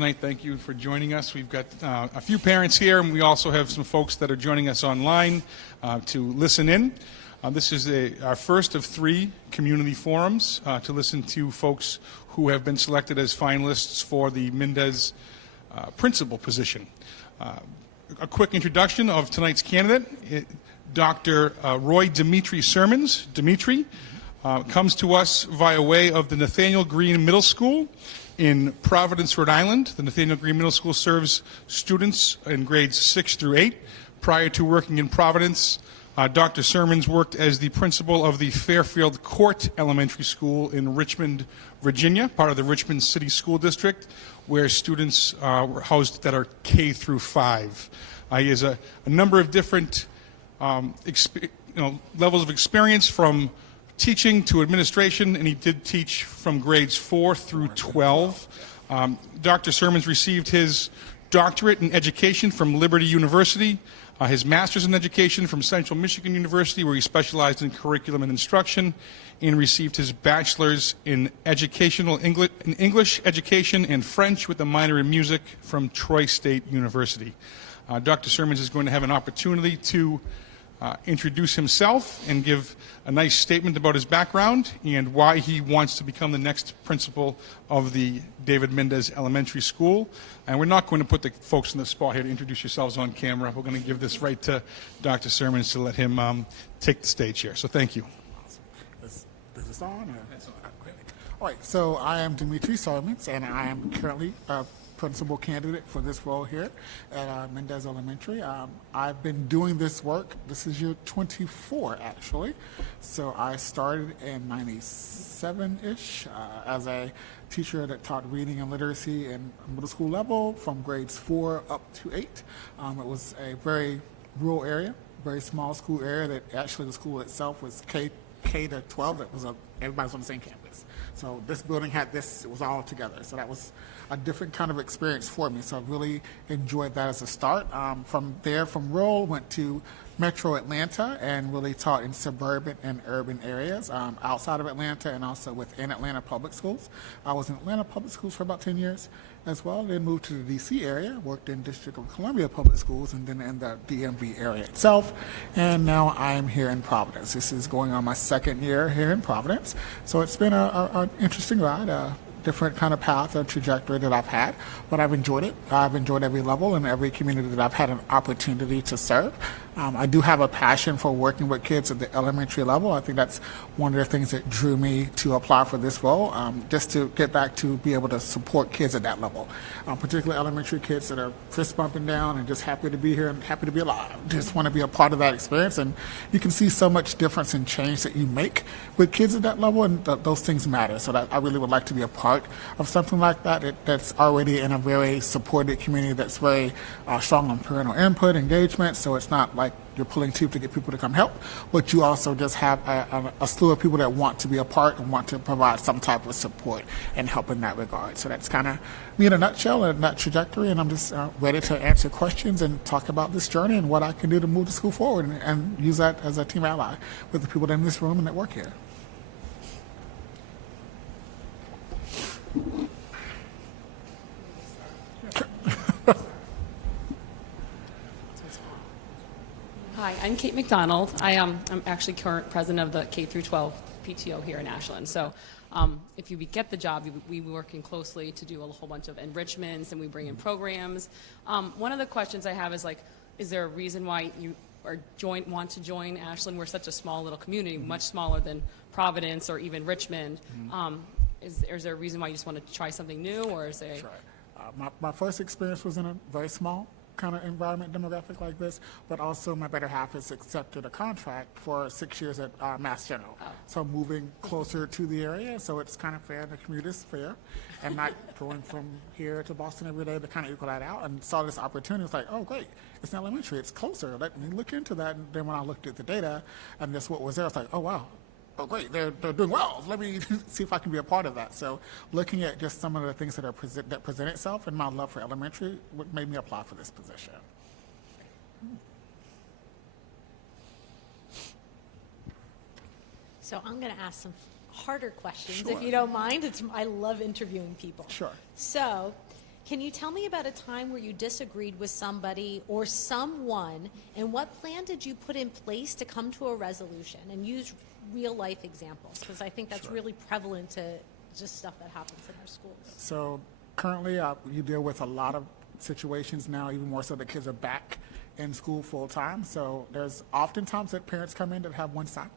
tonight. Thank you for joining us. We've got a few parents here, and we also have some folks that are joining us online to listen in. This is our first of 3 community forums to listen to folks who have been selected as finalists for the Mindess principal position. A quick introduction of tonight's candidate, Dr. Roy Demetri Sermons. Dimitri comes to us via way of the Nathaniel Green Middle School in Providence, Rhode Island. The Nathaniel Green Middle School serves students in grades 6 through 8. Prior to working in Providence, Dr. Sermons worked as the principal of the Fairfield Court Elementary School in Richmond, Virginia, part of the Richmond City School District, where students were housed that are K through 5. He has a number of different levels of experience, from teaching to administration, and he did teach from grades 4 through 12. Dr. Sermons received his doctorate in education from Liberty University, his master's in education from Central Michigan University, where he specialized in curriculum and instruction, and received his bachelor's in English education and French with a minor in music from Troy State University. Dr. Sermons is going to have an opportunity to introduce himself and give a nice statement about his background and why he wants to become the next principal of the David Mindess Elementary School. And we're not going to put the folks in the spot here to introduce yourselves on camera. We're going to give this right to Dr. Sermons to let him take the stage here. So thank you. Is this on? All right, so I am Demetri Solomons, and I am currently principal candidate for this role here at Mindess Elementary. I've been doing this work. This is year 24, actually. So I started in 97-ish as a teacher that taught reading and literacy in middle school level from grades 4 up to 8. It was a very rural area, very small school area that actually the school itself was K to 12. It was everybody was on the same campus. So this building had this, it was all together. So that was a different kind of experience for me. So I really enjoyed that as a start. From there, from rural, went to Metro Atlanta and really taught in suburban and urban areas outside of Atlanta and also within Atlanta Public Schools. I was in Atlanta Public Schools for about 10 years as well. Then moved to the DC area, worked in District of Columbia Public Schools, and then in the DMV area itself. And now I'm here in Providence. This is going on my 2nd year here in Providence. So it's been an interesting ride. Different kind of path and trajectory that I've had, but I've enjoyed it. I've enjoyed every level and every community that I've had an opportunity to serve. I do have a passion for working with kids at the elementary level. I think that's one of the things that drew me to apply for this role, just to get back to be able to support kids at that level, particularly elementary kids that are fist bumping down and just happy to be here and happy to be alive. Just want to be a part of that experience, and you can see so much difference and change that you make with kids at that level, and those things matter. So that I really would like to be a part of something like that that's already in a very supported community that's very strong on parental input, engagement, so it's not like you're pulling teeth to get people to come help, but you also just have a slew of people that want to be a part and want to provide some type of support and help in that regard. So that's kind of me in a nutshell and that trajectory, and I'm just ready to answer questions and talk about this journey and what I can do to move the school forward and use that as a team ally with the people in this room and that work here. Hi, I'm Kate McDonald. I'm actually current president of the K through 12 PTO here in Ashland. So if you get the job, we working closely to do a whole bunch of enrichments, and we bring in programs. One of the questions I have is, like, is there a reason why you want to join Ashland? We're such a small little community, much smaller than Providence or even Richmond. Is there a reason why you just want to try something new, or is there? My first experience was in a very small kind of environment demographic like this, but also my better half has accepted a contract for 6 years at Mass General. Oh. So moving closer to the area, so it's kind of fair, the commute is fair, and not going from here to Boston every day to kind of equal that out, and saw this opportunity. It's like, oh great, it's not elementary, it's closer, let me look into that. And then when I looked at the data and just what was there, it's like, oh wow, oh great, they're doing well. Let me see if I can be a part of that. So looking at just some of the things that present itself and my love for elementary what made me apply for this position. So I'm going to ask some harder questions, Sure. if you don't mind. I love interviewing people. Sure. So Can you tell me about a time where you disagreed with somebody or someone, and what plan did you put in place to come to a resolution, and use real life examples? Because I think that's really prevalent to just stuff that happens in our schools. So currently, you deal with a lot of situations now, even more so that kids are back in school full time. So there's oftentimes that parents come in that have one side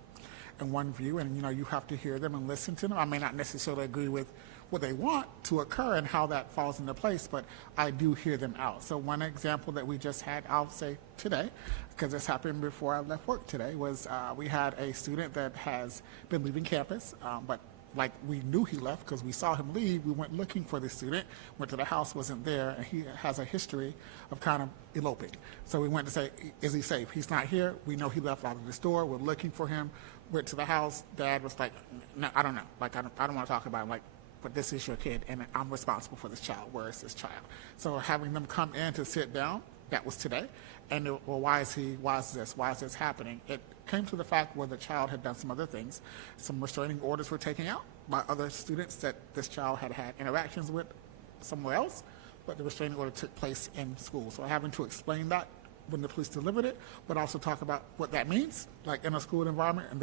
and one view, and you have to hear them and listen to them. I may not necessarily agree with what they want to occur and how that falls into place, but I do hear them out. So one example that we just had, I'll say today, because this happened before I left work today, was we had a student that has been leaving campus, but like we knew he left because we saw him leave. We went looking for the student, went to the house, wasn't there, and he has a history of kind of eloping. So we went to say, is he safe? He's not here. We know he left out of the store. We're looking for him. Went to the house. Dad was like, no, I don't know. Like, I don't want to talk about him. Like, but this is your kid, and I'm responsible for this child. Where is this child? So having them come in to sit down, that was today. And well, why is this happening? It came to the fact where the child had done some other things. Some restraining orders were taken out by other students that this child had had interactions with somewhere else, but the restraining order took place in school. So having to explain that when the police delivered it, but also talk about what that means, like in a school environment, and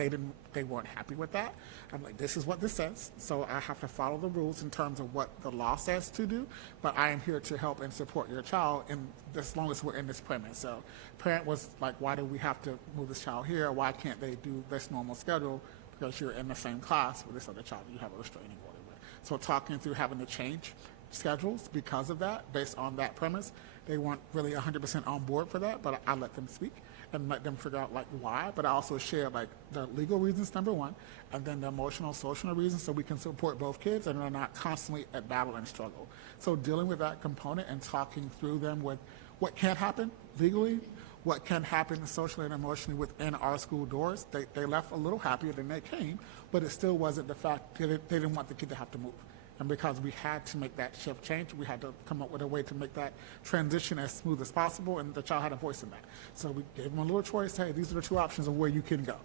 they weren't happy with that. I'm like, this is what this says, so I have to follow the rules in terms of what the law says to do, but I am here to help and support your child in as long as we're in this premise. So parent was like, why do we have to move this child here? Why can't they do this normal schedule? Because you're in the same class with this other child you have a restraining order with. So talking through having to change schedules because of that, based on that premise. They weren't really 100% on board for that, but I let them speak and let them figure out like why. But I also share like the legal reasons, number one, and then the emotional, social reasons, so we can support both kids and are not constantly at battle and struggle. So dealing with that component and talking through them with what can happen legally, what can happen socially and emotionally within our school doors. They left a little happier than they came, but it still wasn't the fact that they didn't want the kid to have to move. And because we had to make that shift change, we had to come up with a way to make that transition as smooth as possible, and the child had a voice in that. So we gave them a little choice. Hey, these are the two options of where you can go.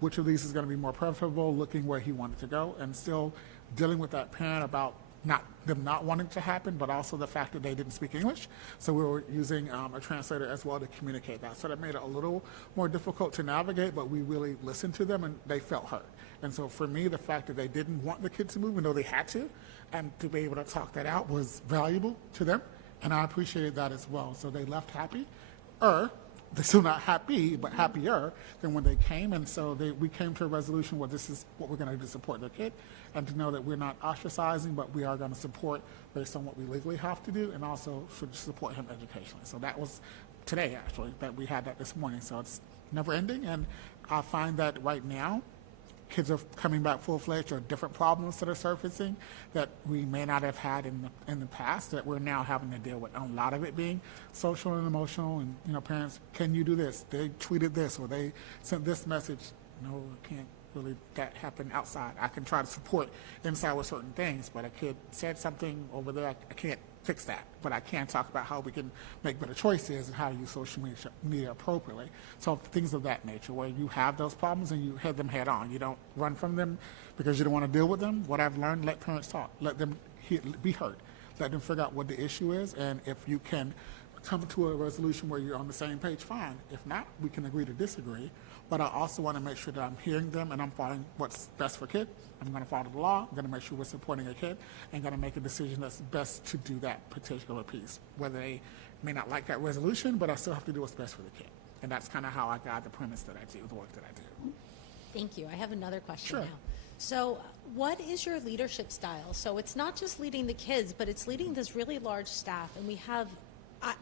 Which of these is going to be more preferable, looking where he wanted to go, and still dealing with that parent about them not wanting to happen, but also the fact that they didn't speak English. So we were using a translator as well to communicate that. So that made it a little more difficult to navigate, but we really listened to them and they felt heard. And so for me, the fact that they didn't want the kid to move, even though they had to, and to be able to talk that out was valuable to them. And I appreciated that as well. So they left happy, they're still not happy, but happier than when they came. And so we came to a resolution where this is what we're going to do to support their kid, and to know that we're not ostracizing, but we are going to support based on what we legally have to do, and also should support him educationally. So that was today, actually, that we had that this morning. So it's never ending. And I find that right now, kids are coming back full-fledged, or different problems that are surfacing that we may not have had in the past, that we're now having to deal with. And a lot of it being social and emotional, and parents, can you do this? They tweeted this, or they sent this message. No, can't really that happen outside. I can try to support inside with certain things, but a kid said something over there, I can't fix that, but I can talk about how we can make better choices and how to use social media appropriately. So things of that nature, where you have those problems and you head them head on. You don't run from them because you don't want to deal with them. What I've learned, let parents talk. Let them be heard. Let them figure out what the issue is, and if you can come to a resolution where you're on the same page, fine. If not, we can agree to disagree. But I also want to make sure that I'm hearing them and I'm following what's best for kid. I'm going to follow the law. I'm going to make sure we're supporting a kid, and going to make a decision that's best to do that particular piece. Whether they may not like that resolution, but I still have to do what's best for the kid. And that's kind of how I guide the premise that I do, the work that I do. Thank you. I have another question Sure. now. So what is your leadership style? So it's not just leading the kids, but it's leading this really large staff. And we have,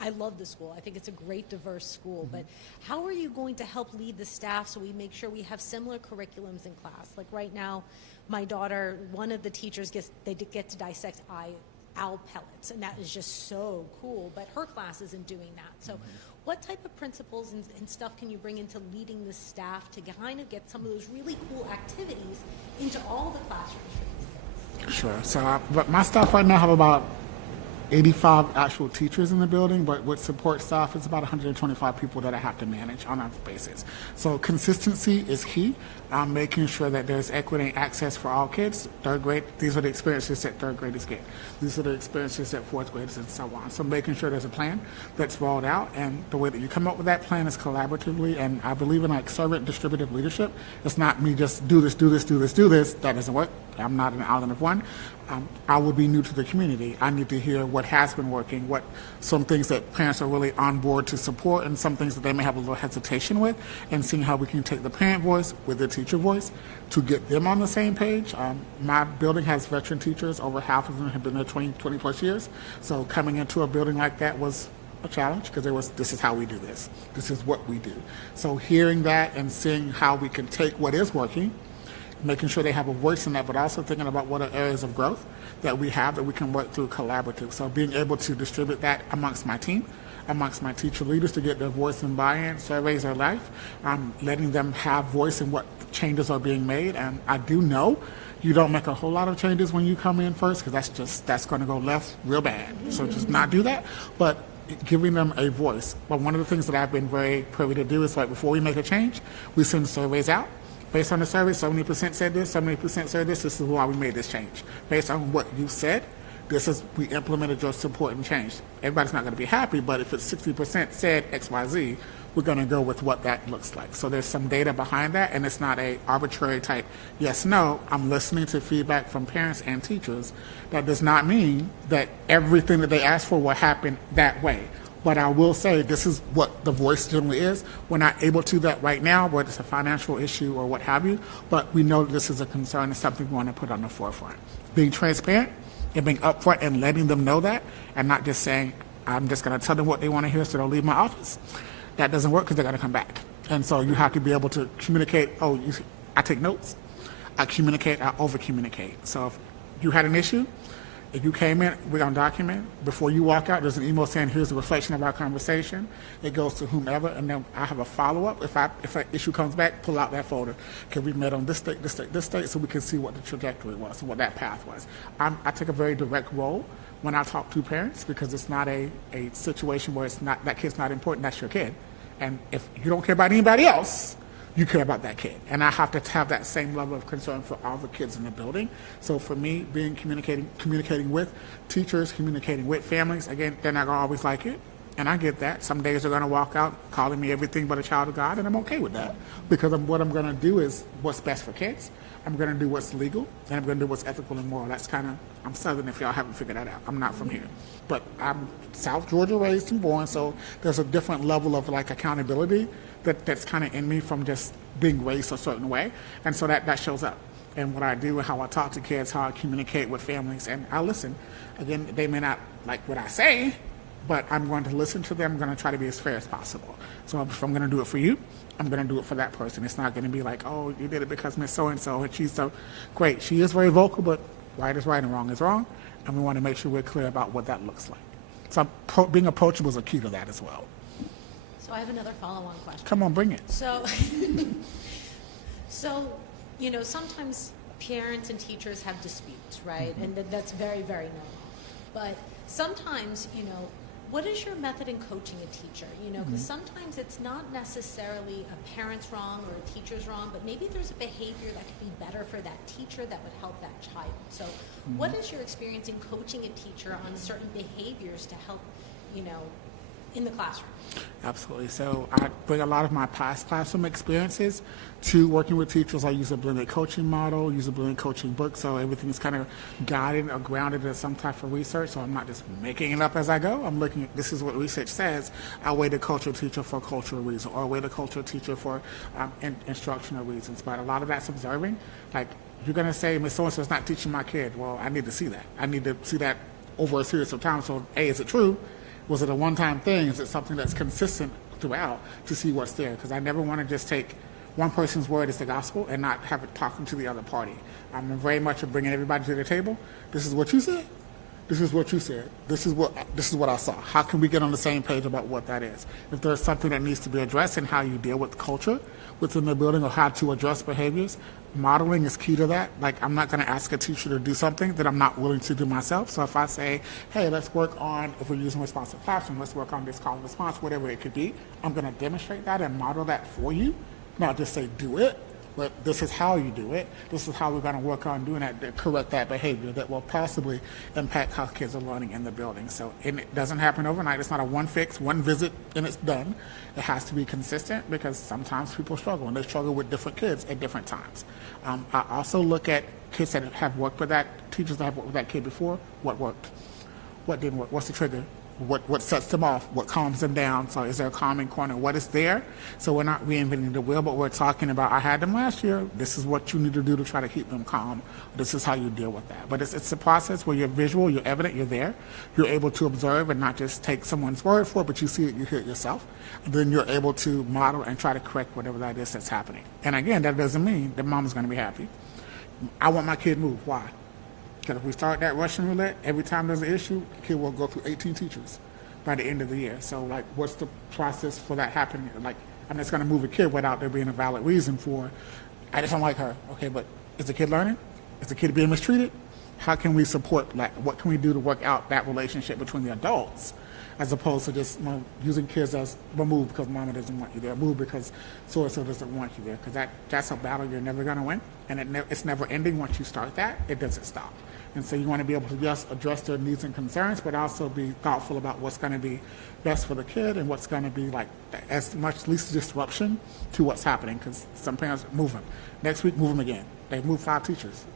I love the school. I think it's a great, diverse school. But how are you going to help lead the staff so we make sure we have similar curriculums in class? Like right now, my daughter, one of the teachers they get to dissect owl pellets, and that is just so cool. But her class isn't doing that. So what type of principles and stuff can you bring into leading the staff to kind of get some of those really cool activities into all the classrooms for these kids? Sure. So, but my staff right now have about 85 actual teachers in the building, but with support staff, it's about 125 people that I have to manage on a basis. So consistency is key. Making sure that there's equity and access for all kids. Third grade, these are the experiences that third graders get. These are the experiences that fourth graders and so on. So making sure there's a plan that's rolled out, and the way that you come up with that plan is collaboratively, and I believe in like servant distributive leadership. It's not me just do this, do this, do this, do this. That doesn't work. I'm not an island of one. I would be new to the community. I need to hear what has been working, what some things that parents are really on board to support, and some things that they may have a little hesitation with, and seeing how we can take the parent voice with the teacher voice to get them on the same page. My building has veteran teachers. Over half of them have been there 20 plus years. So coming into a building like that was a challenge, because this is how we do this. This is what we do. So hearing that and seeing how we can take what is working, making sure they have a voice in that, but also thinking about what are areas of growth that we have that we can work through collaborative. So being able to distribute that amongst my team, amongst my teacher leaders to get their voice and buy-in. Surveys are life. Letting them have voice in what changes are being made. And I do know you don't make a whole lot of changes when you come in first, because that's going to go left real bad. So just not do that. But giving them a voice. But one of the things that I've been very privy to do is, like, before we make a change, we send surveys out. Based on the survey, 70% said this, 70% said this is why we made this change. Based on what you said, we implemented your support and change. Everybody's not going to be happy, but if it's 60% said X, Y, Z, we're going to go with what that looks like. So there's some data behind that, and it's not a arbitrary type yes, no. I'm listening to feedback from parents and teachers. That does not mean that everything that they ask for will happen that way. But I will say this is what the voice generally is. We're not able to do that right now, whether it's a financial issue or what have you, but we know this is a concern and something we want to put on the forefront. Being transparent and being upfront and letting them know that, and not just saying, I'm just going to tell them what they want to hear so they'll leave my office. That doesn't work, because they're going to come back. And so you have to be able to communicate. I take notes. I communicate. I over-communicate. So if you had an issue, if you came in, we're going to document. Before you walk out, there's an email saying, here's the reflection of our conversation. It goes to whomever, and then I have a follow-up. If an issue comes back, pull out that folder. Okay, we met on this date, this date, this date, so we can see what the trajectory was and what that path was. I take a very direct role when I talk to parents, because it's not a situation where it's not, that kid's not important, that's your kid. And if you don't care about anybody else, you care about that kid. And I have to have that same level of concern for all the kids in the building. So for me, communicating with teachers, communicating with families, again, they're not going to always like it. And I get that. Some days they're going to walk out calling me everything but a child of God, and I'm okay with that. Because what I'm going to do is what's best for kids. I'm going to do what's legal, and I'm going to do what's ethical and moral. That's kind of, I'm Southern if y'all haven't figured that out. I'm not from here. But I'm South Georgia raised and born, so there's a different level of like accountability that's kind of in me from just being raised a certain way. And so that shows up. And what I do, how I talk to kids, how I communicate with families, and I listen. Again, they may not like what I say, but I'm going to listen to them. I'm going to try to be as fair as possible. So if I'm going to do it for you, I'm going to do it for that person. It's not going to be like, oh, you did it because Miss So-and-so, and she's so great. She is very vocal, but right is right and wrong is wrong. And we want to make sure we're clear about what that looks like. So being approachable is a key to that as well. So I have another follow-on question. Come on, bring it. So, sometimes parents and teachers have disputes, right? Mm-hmm. And that's very, very normal. But sometimes, what is your method in coaching a teacher? Because sometimes it's not necessarily a parent's wrong or a teacher's wrong, but maybe there's a behavior that could be better for that teacher that would help that child. So what is your experience in coaching a teacher on certain behaviors to help, in the classroom? Absolutely. So I bring a lot of my past classroom experiences to working with teachers. I use a blended coaching model, use a blended coaching book, so everything is kind of guided or grounded in some type of research. So I'm not just making it up as I go. I'm looking at, this is what research says. I weigh the cultural teacher for cultural reasons, or I weigh the cultural teacher for instructional reasons. But a lot of that's observing. Like, you're going to say, Miss So-and-so is not teaching my kid. Well, I need to see that. I need to see that over a series of time. So, A, is it true? Was it a one-time thing? Is it something that's consistent throughout to see what's there? Because I never want to just take one person's word as the gospel and not have it talking to the other party. I'm very much of bringing everybody to the table. This is what you said. this is what you said. This is what I saw. How can we get on the same page about what that is? If there's something that needs to be addressed and how you deal with culture within the building or how to address behaviors, modeling is key to that. Like, I'm not going to ask a teacher to do something that I'm not willing to do myself. So if I say, hey, let's work on, if we're using responsive classroom, let's work on this call and response, whatever it could be, I'm going to demonstrate that and model that for you, not just say do it. But this is how you do it. This is how we're going to work on doing that to correct that behavior that will possibly impact how kids are learning in the building. So it doesn't happen overnight. It's not a one fix, one visit, and it's done. It has to be consistent because sometimes people struggle, and they struggle with different kids at different times. I also look at kids that have worked with that, teachers that have worked with that kid before. What worked? What didn't work? What's the trigger? What sets them off? What calms them down? So is there a calming corner? What is there? So we're not reinventing the wheel, but we're talking about, I had them last year. This is what you need to do to try to keep them calm. This is how you deal with that. But it's a process where you're visual, you're evident, you're there. You're able to observe and not just take someone's word for it, but you see it, you hear it yourself. And then you're able to model and try to correct whatever that is that's happening. And again, that doesn't mean that mom is going to be happy. I want my kid moved. Why? Because if we start that Russian roulette, every time there's an issue, the kid will go through 18 teachers by the end of the year. So, like, what's the process for that happening? Like, I'm just going to move a kid without there being a valid reason for, I just don't like her. Okay, but is the kid learning? Is the kid being mistreated? How can we support, like, what can we do to work out that relationship between the adults as opposed to just using kids as removed because mama doesn't want you there, moved because so-and-so doesn't want you there, because that's a battle you're never going to win, and it's never ending. Once you start that, it doesn't stop. And so you want to be able to just address their needs and concerns, but also be thoughtful about what's going to be best for the kid and what's going to be like as much least disruption to what's happening. Because some parents move them. Next week, move them again. They move 5 teachers.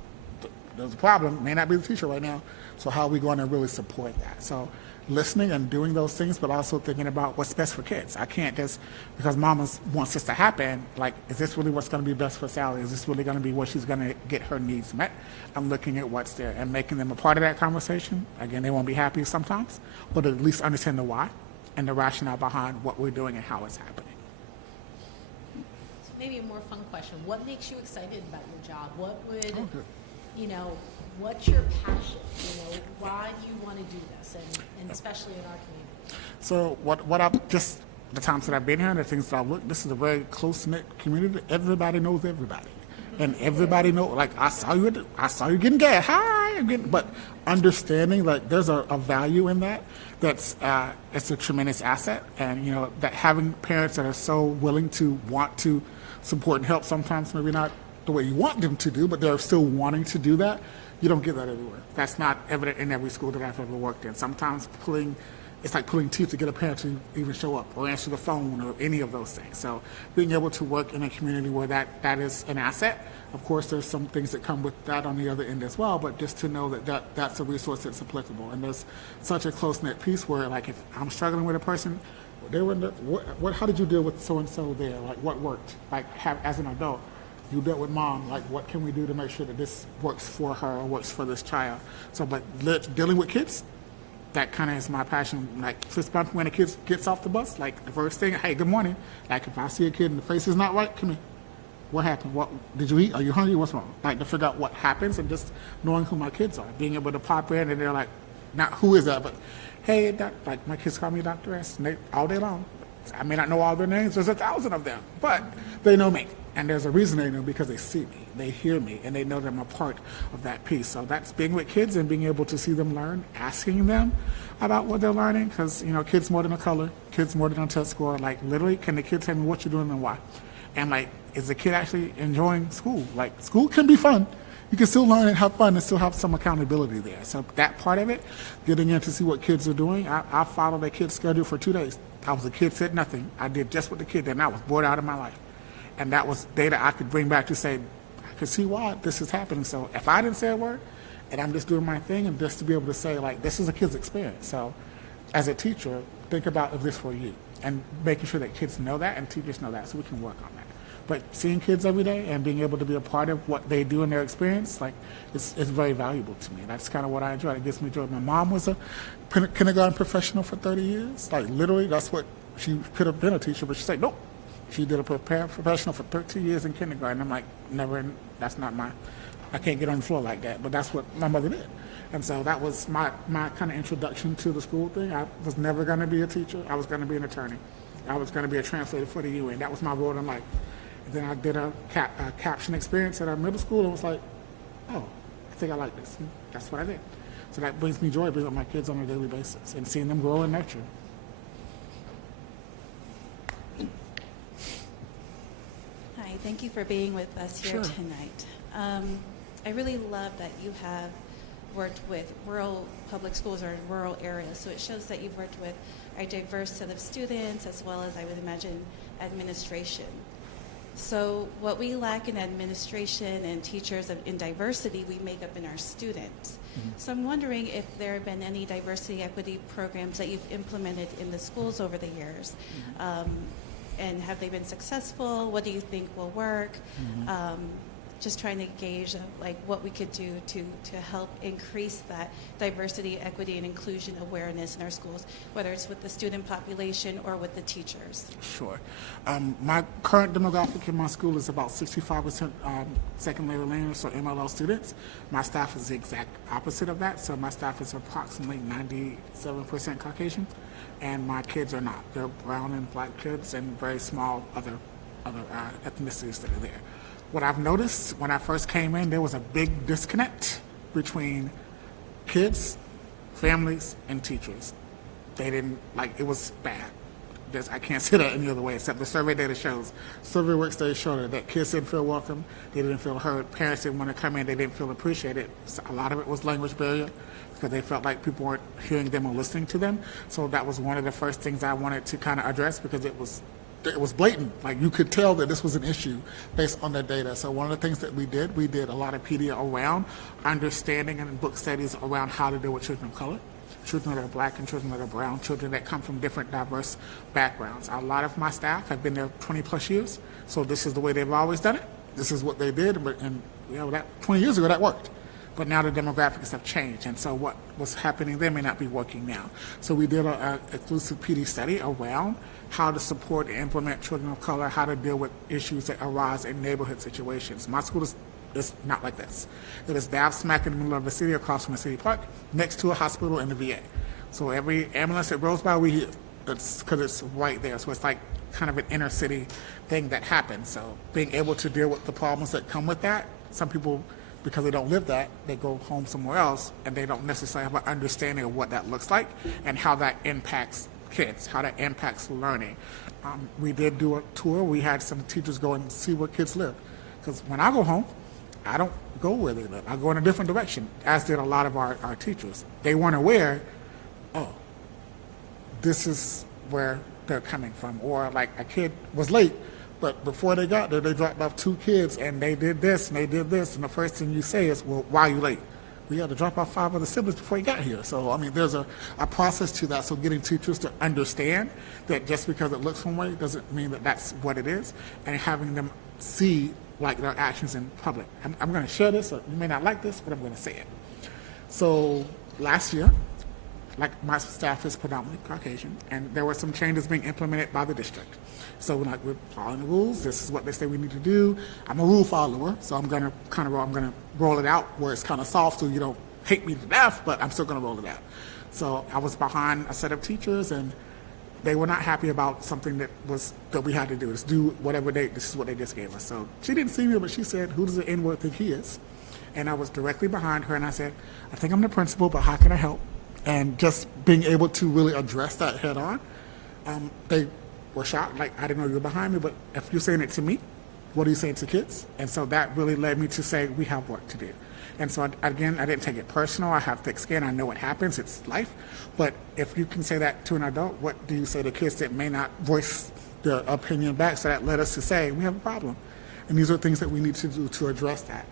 There's a problem. May not be the teacher right now. So how are we going to really support that? So listening and doing those things, but also thinking about what's best for kids. I can't just, because mama wants this to happen, like, is this really what's going to be best for Sally? Is this really going to be where she's going to get her needs met? I'm looking at what's there and making them a part of that conversation. Again, they won't be happy sometimes, but at least understand the why and the rationale behind what we're doing and how it's happening. So maybe a more fun question. What makes you excited about your job? What would, what's your passion? Why do you want to do this, and especially in our community? So what I've just, the times that I've been here and the things that I've looked, this is a very close-knit community. Everybody knows everybody. And everybody know, like, I saw you getting gas. Hi, but understanding, like, there's a value in that. That's it's a tremendous asset. And that having parents that are so willing to want to support and help, sometimes maybe not the way you want them to do, but they're still wanting to do that. You don't get that everywhere. That's not evident in every school that I've ever worked in. Sometimes it's like pulling teeth to get a parent to even show up or answer the phone or any of those things. So being able to work in a community where that is an asset. Of course, there's some things that come with that on the other end as well, but just to know that's a resource that's applicable. And there's such a close-knit piece where, like, if I'm struggling with a person, how did you deal with so-and-so there? Like, what worked? Like, as an adult, you dealt with mom, like, what can we do to make sure that this works for her or works for this child? So, but dealing with kids, that kind of is my passion. Like, fist bump when a kid gets off the bus, like, the first thing, hey, good morning. Like, if I see a kid and the face is not right, come here. What happened? What did you eat? Are you hungry? What's wrong? Like, to figure out what happens and just knowing who my kids are, being able to pop in and they're like, not who is that, but hey, like, my kids call me Dr. S and all day long. I may not know all their names. There's 1,000 of them, but they know me. And there's a reason they know, because they see me, they hear me, and they know that I'm a part of that piece. So that's being with kids and being able to see them learn, asking them about what they're learning, because, kids more than a color, kids more than a test score. Like, literally, can the kid tell me what you're doing and why? And, like, is the kid actually enjoying school? Like, school can be fun. You can still learn and have fun and still have some accountability there. So that part of it, getting in to see what kids are doing, I followed a kid's schedule for 2 days. I was a kid, said nothing. I did just what the kid did, and I was bored out of my life. And that was data I could bring back to say, I could see why this is happening. So if I didn't say a word, and I'm just doing my thing, and just to be able to say, like, this is a kid's experience. So as a teacher, think about if this were you, and making sure that kids know that and teachers know that, so we can work on that. But seeing kids every day and being able to be a part of what they do in their experience, like, it's very valuable to me. That's kind of what I enjoy. It gives me joy. My mom was a kindergarten professional for 30 years. Like, literally, that's what she could have been, a teacher, but she said, nope. She did a professional for 13 years in kindergarten. I'm like, never, that's not I can't get on the floor like that. But that's what my mother did. And so that was my kind of introduction to the school thing. I was never going to be a teacher. I was going to be an attorney. I was going to be a translator for the UN. That was my role in life. And then I did a caption experience at our middle school and was like, oh, I think I like this. And that's what I did. So that brings me joy being with my kids on a daily basis and seeing them grow and nurture. Hi, thank you for being with us here Sure. tonight. I really love that you have worked with rural public schools or in rural areas, so it shows that you've worked with a diverse set of students as well as, I would imagine, administration. So what we lack in administration and teachers in diversity, we make up in our students. So I'm wondering if there have been any diversity equity programs that you've implemented in the schools over the years. And have they been successful? What do you think will work? Just trying to gauge like what we could do to help increase that diversity, equity, and inclusion awareness in our schools, whether it's with the student population or with the teachers. Sure. My current demographic in my school is about 65% secondary language or MLL students. My staff is the exact opposite of that. So my staff is approximately 97% Caucasian, and my kids are not. They're brown and black kids and very small other ethnicities that are there. What I've noticed when I first came in, there was a big disconnect between kids, families, and teachers. They didn't, like, it was bad. I can't say that any other way except the survey data shows. Survey work studies show that kids didn't feel welcome, they didn't feel heard, parents didn't want to come in, they didn't feel appreciated. So a lot of it was language barrier because they felt like people weren't hearing them or listening to them. So that was one of the first things I wanted to kind of address because it was blatant. Like, you could tell that this was an issue based on the data. So one of the things that we did a lot of PD around understanding and book studies around how to deal with children of color, children that are black and children that are brown, children that come from different diverse backgrounds. A lot of my staff have been there 20 plus years, so this is the way they've always done it. This is what they did, and you know, that 20 years ago that worked. But now the demographics have changed, and so what was happening then may not be working now. So we did an exclusive PD study around how to support and implement children of color, how to deal with issues that arise in neighborhood situations. My school is not like this. It is dab smack in the middle of the city, across from a city park, next to a hospital and the VA. So every ambulance that rolls by, we hear. It's because it's right there. So it's like kind of an inner city thing that happens. So being able to deal with the problems that come with that, some people, because they don't live that, they go home somewhere else and they don't necessarily have an understanding of what that looks like and how that impacts kids, how that impacts learning. We did do a tour. We had some teachers go and see where kids live. Because when I go home, I don't go where they live. I go in a different direction, as did a lot of our teachers. They weren't aware, oh, this is where they're coming from. Or like a kid was late, but before they got there, they dropped off 2 kids and they did this and they did this. And the first thing you say is, well, why are you late? We had to drop off 5 other siblings before he got here. So, I mean, there's a process to that. So getting teachers to understand that just because it looks one way doesn't mean that that's what it is, and having them see, like, their actions in public. I'm going to share this. So you may not like this, but I'm going to say it. So last year, like, my staff is predominantly Caucasian, and there were some changes being implemented by the district. So we're following the rules. This is what they say we need to do. I'm a rule follower, so I'm going to roll it out where it's kind of soft so you don't hate me to death, but I'm still going to roll it out. So I was behind a set of teachers, and they were not happy about something that we had to do. Let's do whatever this is what they just gave us. So she didn't see me, but she said, who does the N-word think he is? And I was directly behind her, and I said, I think I'm the principal, but how can I help? And just being able to really address that head on, they were shocked, like, I didn't know you were behind me, but if you're saying it to me, what are you saying to kids? And so that really led me to say, we have work to do. And so, again, I didn't take it personal. I have thick skin. I know what happens. It's life. But if you can say that to an adult, what do you say to kids that may not voice their opinion back? So that led us to say, we have a problem. And these are things that we need to do to address that.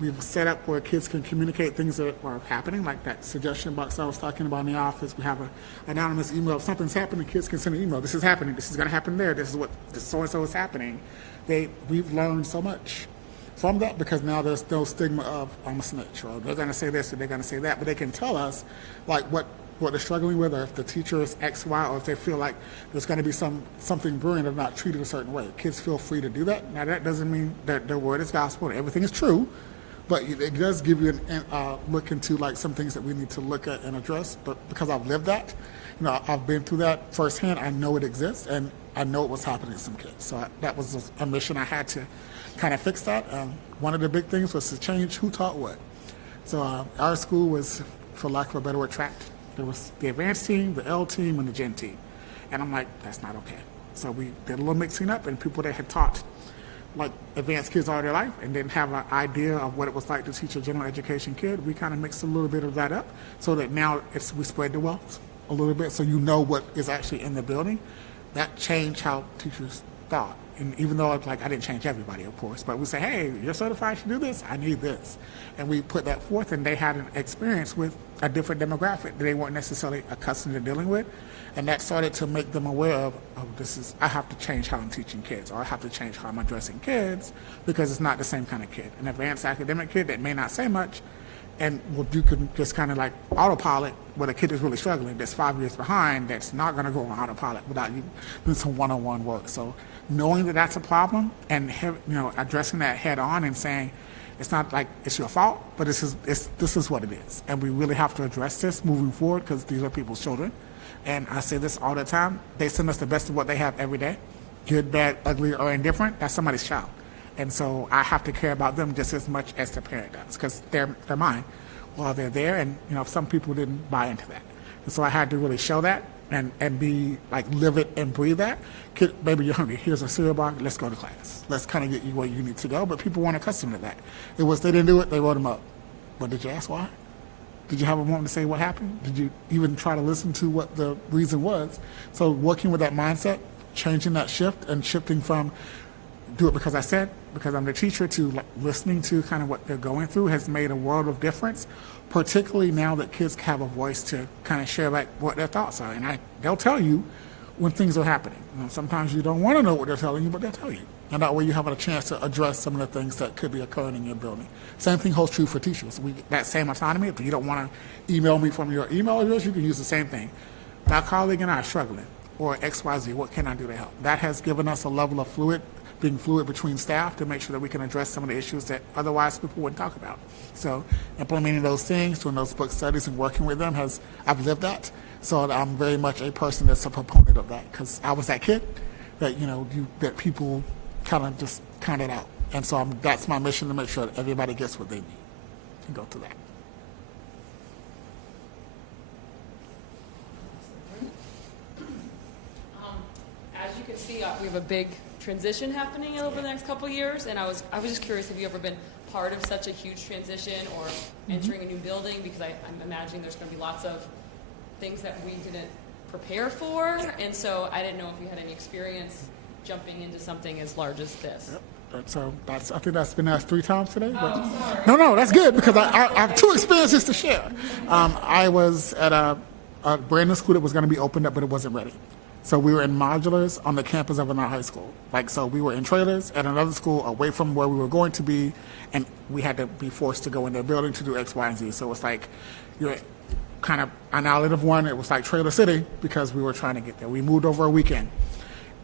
We've set up where kids can communicate things that are happening, like that suggestion box I was talking about in the office. We have an anonymous email. If something's happening, kids can send an email. This is happening. This is going to happen there. This is what so-and-so is happening. We've learned so much from that because now there's no stigma of, I'm a snitch, or they're going to say this or they're going to say that. But they can tell us, like, what they're struggling with, or if the teacher is X, Y, or if they feel like there's going to be something brewing, they're not treated a certain way. Kids feel free to do that. Now, that doesn't mean that their word is gospel and everything is true, But it does give you an look into like some things that we need to look at and address. But because I've lived that, I've been through that firsthand. I know it exists, and I know it was happening to some kids. So that was a mission I had to kind of fix that. One of the big things was to change who taught what. So our school was, for lack of a better word, tracked. There was the advanced team, the L team, and the gen team. And I'm like, that's not okay. So we did a little mixing up, and people that had taught like advanced kids all their life and didn't have an idea of what it was like to teach a general education kid, we kind of mixed a little bit of that up so that now we spread the wealth a little bit so you know what is actually in the building. That changed how teachers thought. And even though I didn't change everybody, of course, but we say, hey, you're certified to do this, I need this. And we put that forth, and they had an experience with a different demographic that they weren't necessarily accustomed to dealing with. And that started to make them aware of I have to change how I'm teaching kids, or I have to change how I'm addressing kids, because it's not the same kind of kid. An advanced academic kid that may not say much, and you can just kind of like autopilot, where the kid is really struggling, that's 5 years behind, that's not going to go on autopilot without you doing some one-on-one work. So knowing that that's a problem and addressing that head on and saying, it's not like it's your fault, but this is what it is. And we really have to address this moving forward, because these are people's children. And I say this all the time, they send us the best of what they have every day, good, bad, ugly, or indifferent. That's somebody's child. And so I have to care about them just as much as the parent does, because they're mine while they're there. And some people didn't buy into that. And so I had to really show that and be like, live it and breathe that. Kid, baby, you're hungry. Here's a cereal box. Let's go to class. Let's kind of get you where you need to go. But people weren't accustomed to that. They didn't do it, they wrote them up. But did you ask why? Did you have a moment to say what happened? Did you even try to listen to what the reason was? So working with that mindset, changing that shift, and shifting from do it because I said, because I'm the teacher, to listening to kind of what they're going through has made a world of difference, particularly now that kids have a voice to kind of share back what their thoughts are. And they'll tell you when things are happening. Sometimes you don't want to know what they're telling you, but they'll tell you. And that way you have a chance to address some of the things that could be occurring in your building. Same thing holds true for teachers. We get that same autonomy. If you don't want to email me from your email address, you can use the same thing. My colleague and I are struggling, or XYZ, what can I do to help? That has given us a level of being fluid between staff to make sure that we can address some of the issues that otherwise people wouldn't talk about. So implementing those things, doing those book studies and working with them I've lived that. So I'm very much a person that's a proponent of that, because I was that kid that, that people kind of just counted out. And so that's my mission, to make sure that everybody gets what they need and go through that. As you can see, we have a big transition happening over the next couple of years, and I was just curious, have you ever been part of such a huge transition or entering a new building? Because I'm imagining there's going to be lots of things that we didn't prepare for, and so I didn't know if you had any experience jumping into something as large as this. Yep. I think that's been asked 3 times today. But sorry. No, that's good, because I have 2 experiences to share. I was at a brand new school that was going to be opened up, but it wasn't ready. So we were in modulars on the campus of another high school. So we were in trailers at another school away from where we were going to be, and we had to be forced to go in their building to do X, Y, and Z. So it's like you're kind of an outlet of one. It was like Trailer City, because we were trying to get there. We moved over a weekend.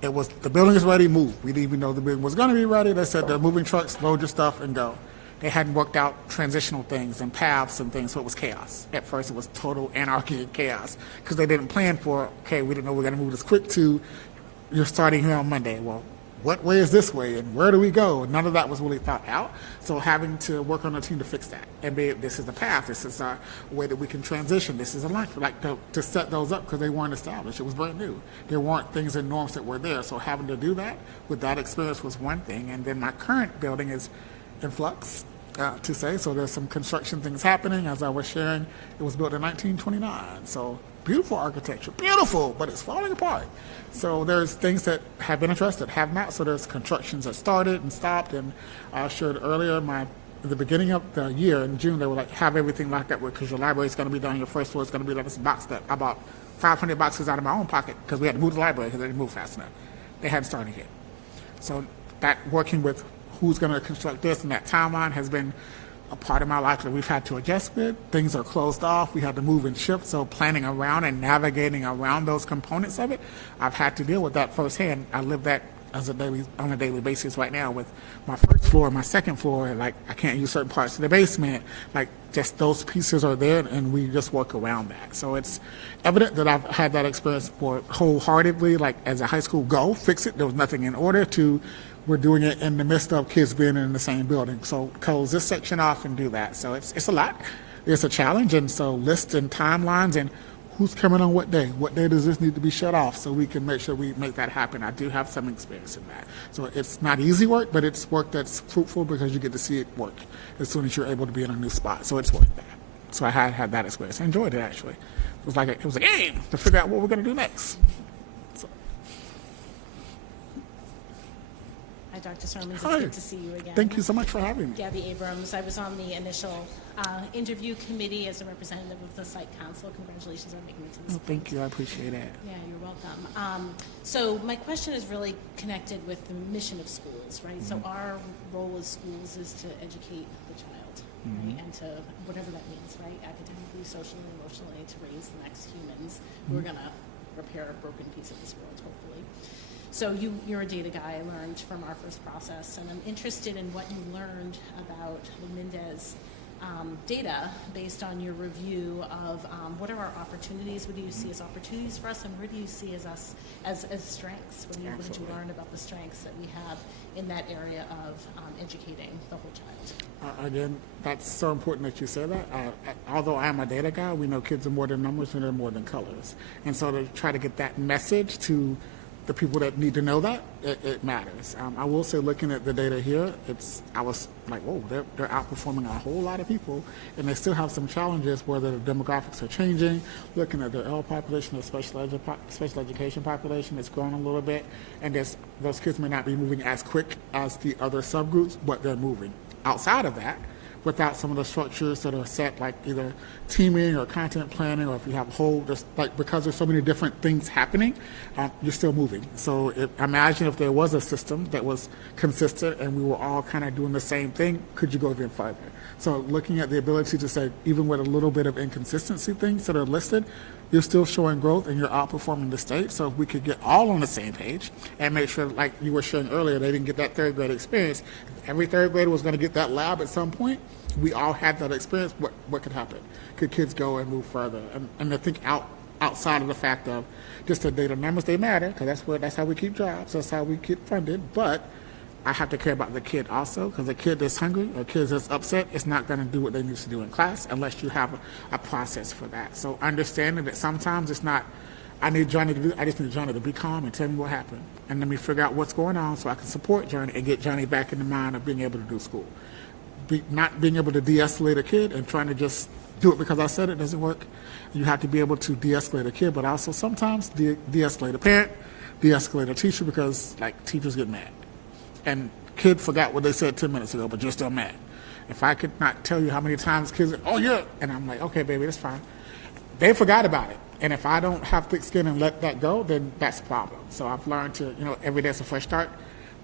It was, the building is ready, move. We didn't even know the building was going to be ready. They said they're moving trucks, load your stuff, and go. They hadn't worked out transitional things and paths and things, so it was chaos. At first, it was total anarchy and chaos, because they didn't plan for, okay, we didn't know we were going to move this quick, to you're starting here on Monday. Well, what way is this way, and where do we go? None of that was really thought out. So having to work on a team to fix that, and this is the path, this is a way that we can transition, this is a life, to set those up, because they weren't established. It was brand new. There weren't things and norms that were there. So having to do that with that experience was one thing. And then my current building is in flux, to say. So there's some construction things happening. As I was sharing, it was built in 1929. So beautiful architecture, beautiful, but it's falling apart. So there's things that have been addressed that have not. So there's constructions that started and stopped. And I shared earlier, at the beginning of the year in June, they were like, have everything locked up, because your library is going to be done, your first floor is going to be like this box that I bought 500 boxes out of my own pocket, because we had to move the library because they didn't move fast enough. They hadn't started yet. So that working with who's going to construct this and that timeline has been a part of my life that we've had to adjust with. Things are closed off. We had to move and shift. So planning around and navigating around those components of it, I've had to deal with that firsthand. I lived that on a daily basis right now with my first floor, my second floor. Like I can't use certain parts of the basement. Like just those pieces are there, and we just work around that. So it's evident that I've had that experience more wholeheartedly. Like as a high school, go fix it. There was nothing in order to. We're doing it in the midst of kids being in the same building. So close this section off and do that. So it's a lot. It's a challenge, and so lists and timelines and who's coming on what day? What day does this need to be shut off so we can make sure we make that happen? I do have some experience in that. So it's not easy work, but it's work that's fruitful because you get to see it work as soon as you're able to be in a new spot. So it's worth that. So I had that experience. I enjoyed it, actually. It was a game to figure out what we're going to do next. So. Hi, Dr. Solomons. It's Hi. good to see you again. Thank you so much for having me. Gabby Abrams. I was on the initial interview committee as a representative of the site council. Congratulations on making it to this Oh, thank you. I appreciate it. Yeah, you're welcome. So my question is really connected with the mission of schools, right? So our role as schools is to educate the child, right? And to whatever that means, right? Academically, socially, emotionally, to raise the next humans who are going to repair a broken piece of this world, hopefully. So you're a data guy, I learned from our first process, and I'm interested in what you learned about the Mindess data based on your review of what are our opportunities, what do you see as opportunities for us, and where do you see as us as strengths? What did you learn about the strengths that we have in that area of educating the whole child? Again, that's so important that you say that. Although I'm a data guy, we know kids are more than numbers and they're more than colors. And so to try to get that message to the people that need to know that, it matters. I will say, looking at the data here, I was like, whoa, they're outperforming a whole lot of people, and they still have some challenges where the demographics are changing. Looking at the L population, the special education population, it's growing a little bit, and those kids may not be moving as quick as the other subgroups, but they're moving. Outside of that, without some of the structures that are set, like either teaming or content planning, or if you have a whole, just like because there's so many different things happening, you're still moving. So imagine if there was a system that was consistent and we were all kind of doing the same thing, could you go even further? So looking at the ability to say, even with a little bit of inconsistency things that are listed, you're still showing growth and you're outperforming the state. So if we could get all on the same page and make sure, like you were showing earlier, they didn't get that third grade experience. Every third grader was going to get that lab at some point. We all had that experience. What could happen? Could kids go and move further? And I think outside of the fact of just the data numbers, they matter, because that's how we keep jobs. That's how we get funded. But I have to care about the kid also, because a kid that's hungry or a kid that's upset is not going to do what they need to do in class unless you have a process for that. So understanding that sometimes it's not, I need Johnny to do, I just need Johnny to be calm and tell me what happened. And let me figure out what's going on so I can support Johnny and get Johnny back in the mind of being able to do school. Not being able to de-escalate a kid and trying to just do it because I said it doesn't work. You have to be able to de-escalate a kid, but also sometimes de-escalate a parent, de-escalate a teacher, because like teachers get mad. And kid forgot what they said 10 minutes ago, but you're still mad. If I could not tell you how many times kids are, oh yeah, and I'm like, okay, baby, that's fine. They forgot about it. And if I don't have thick skin and let that go, then that's a problem. So I've learned to, every day is a fresh start.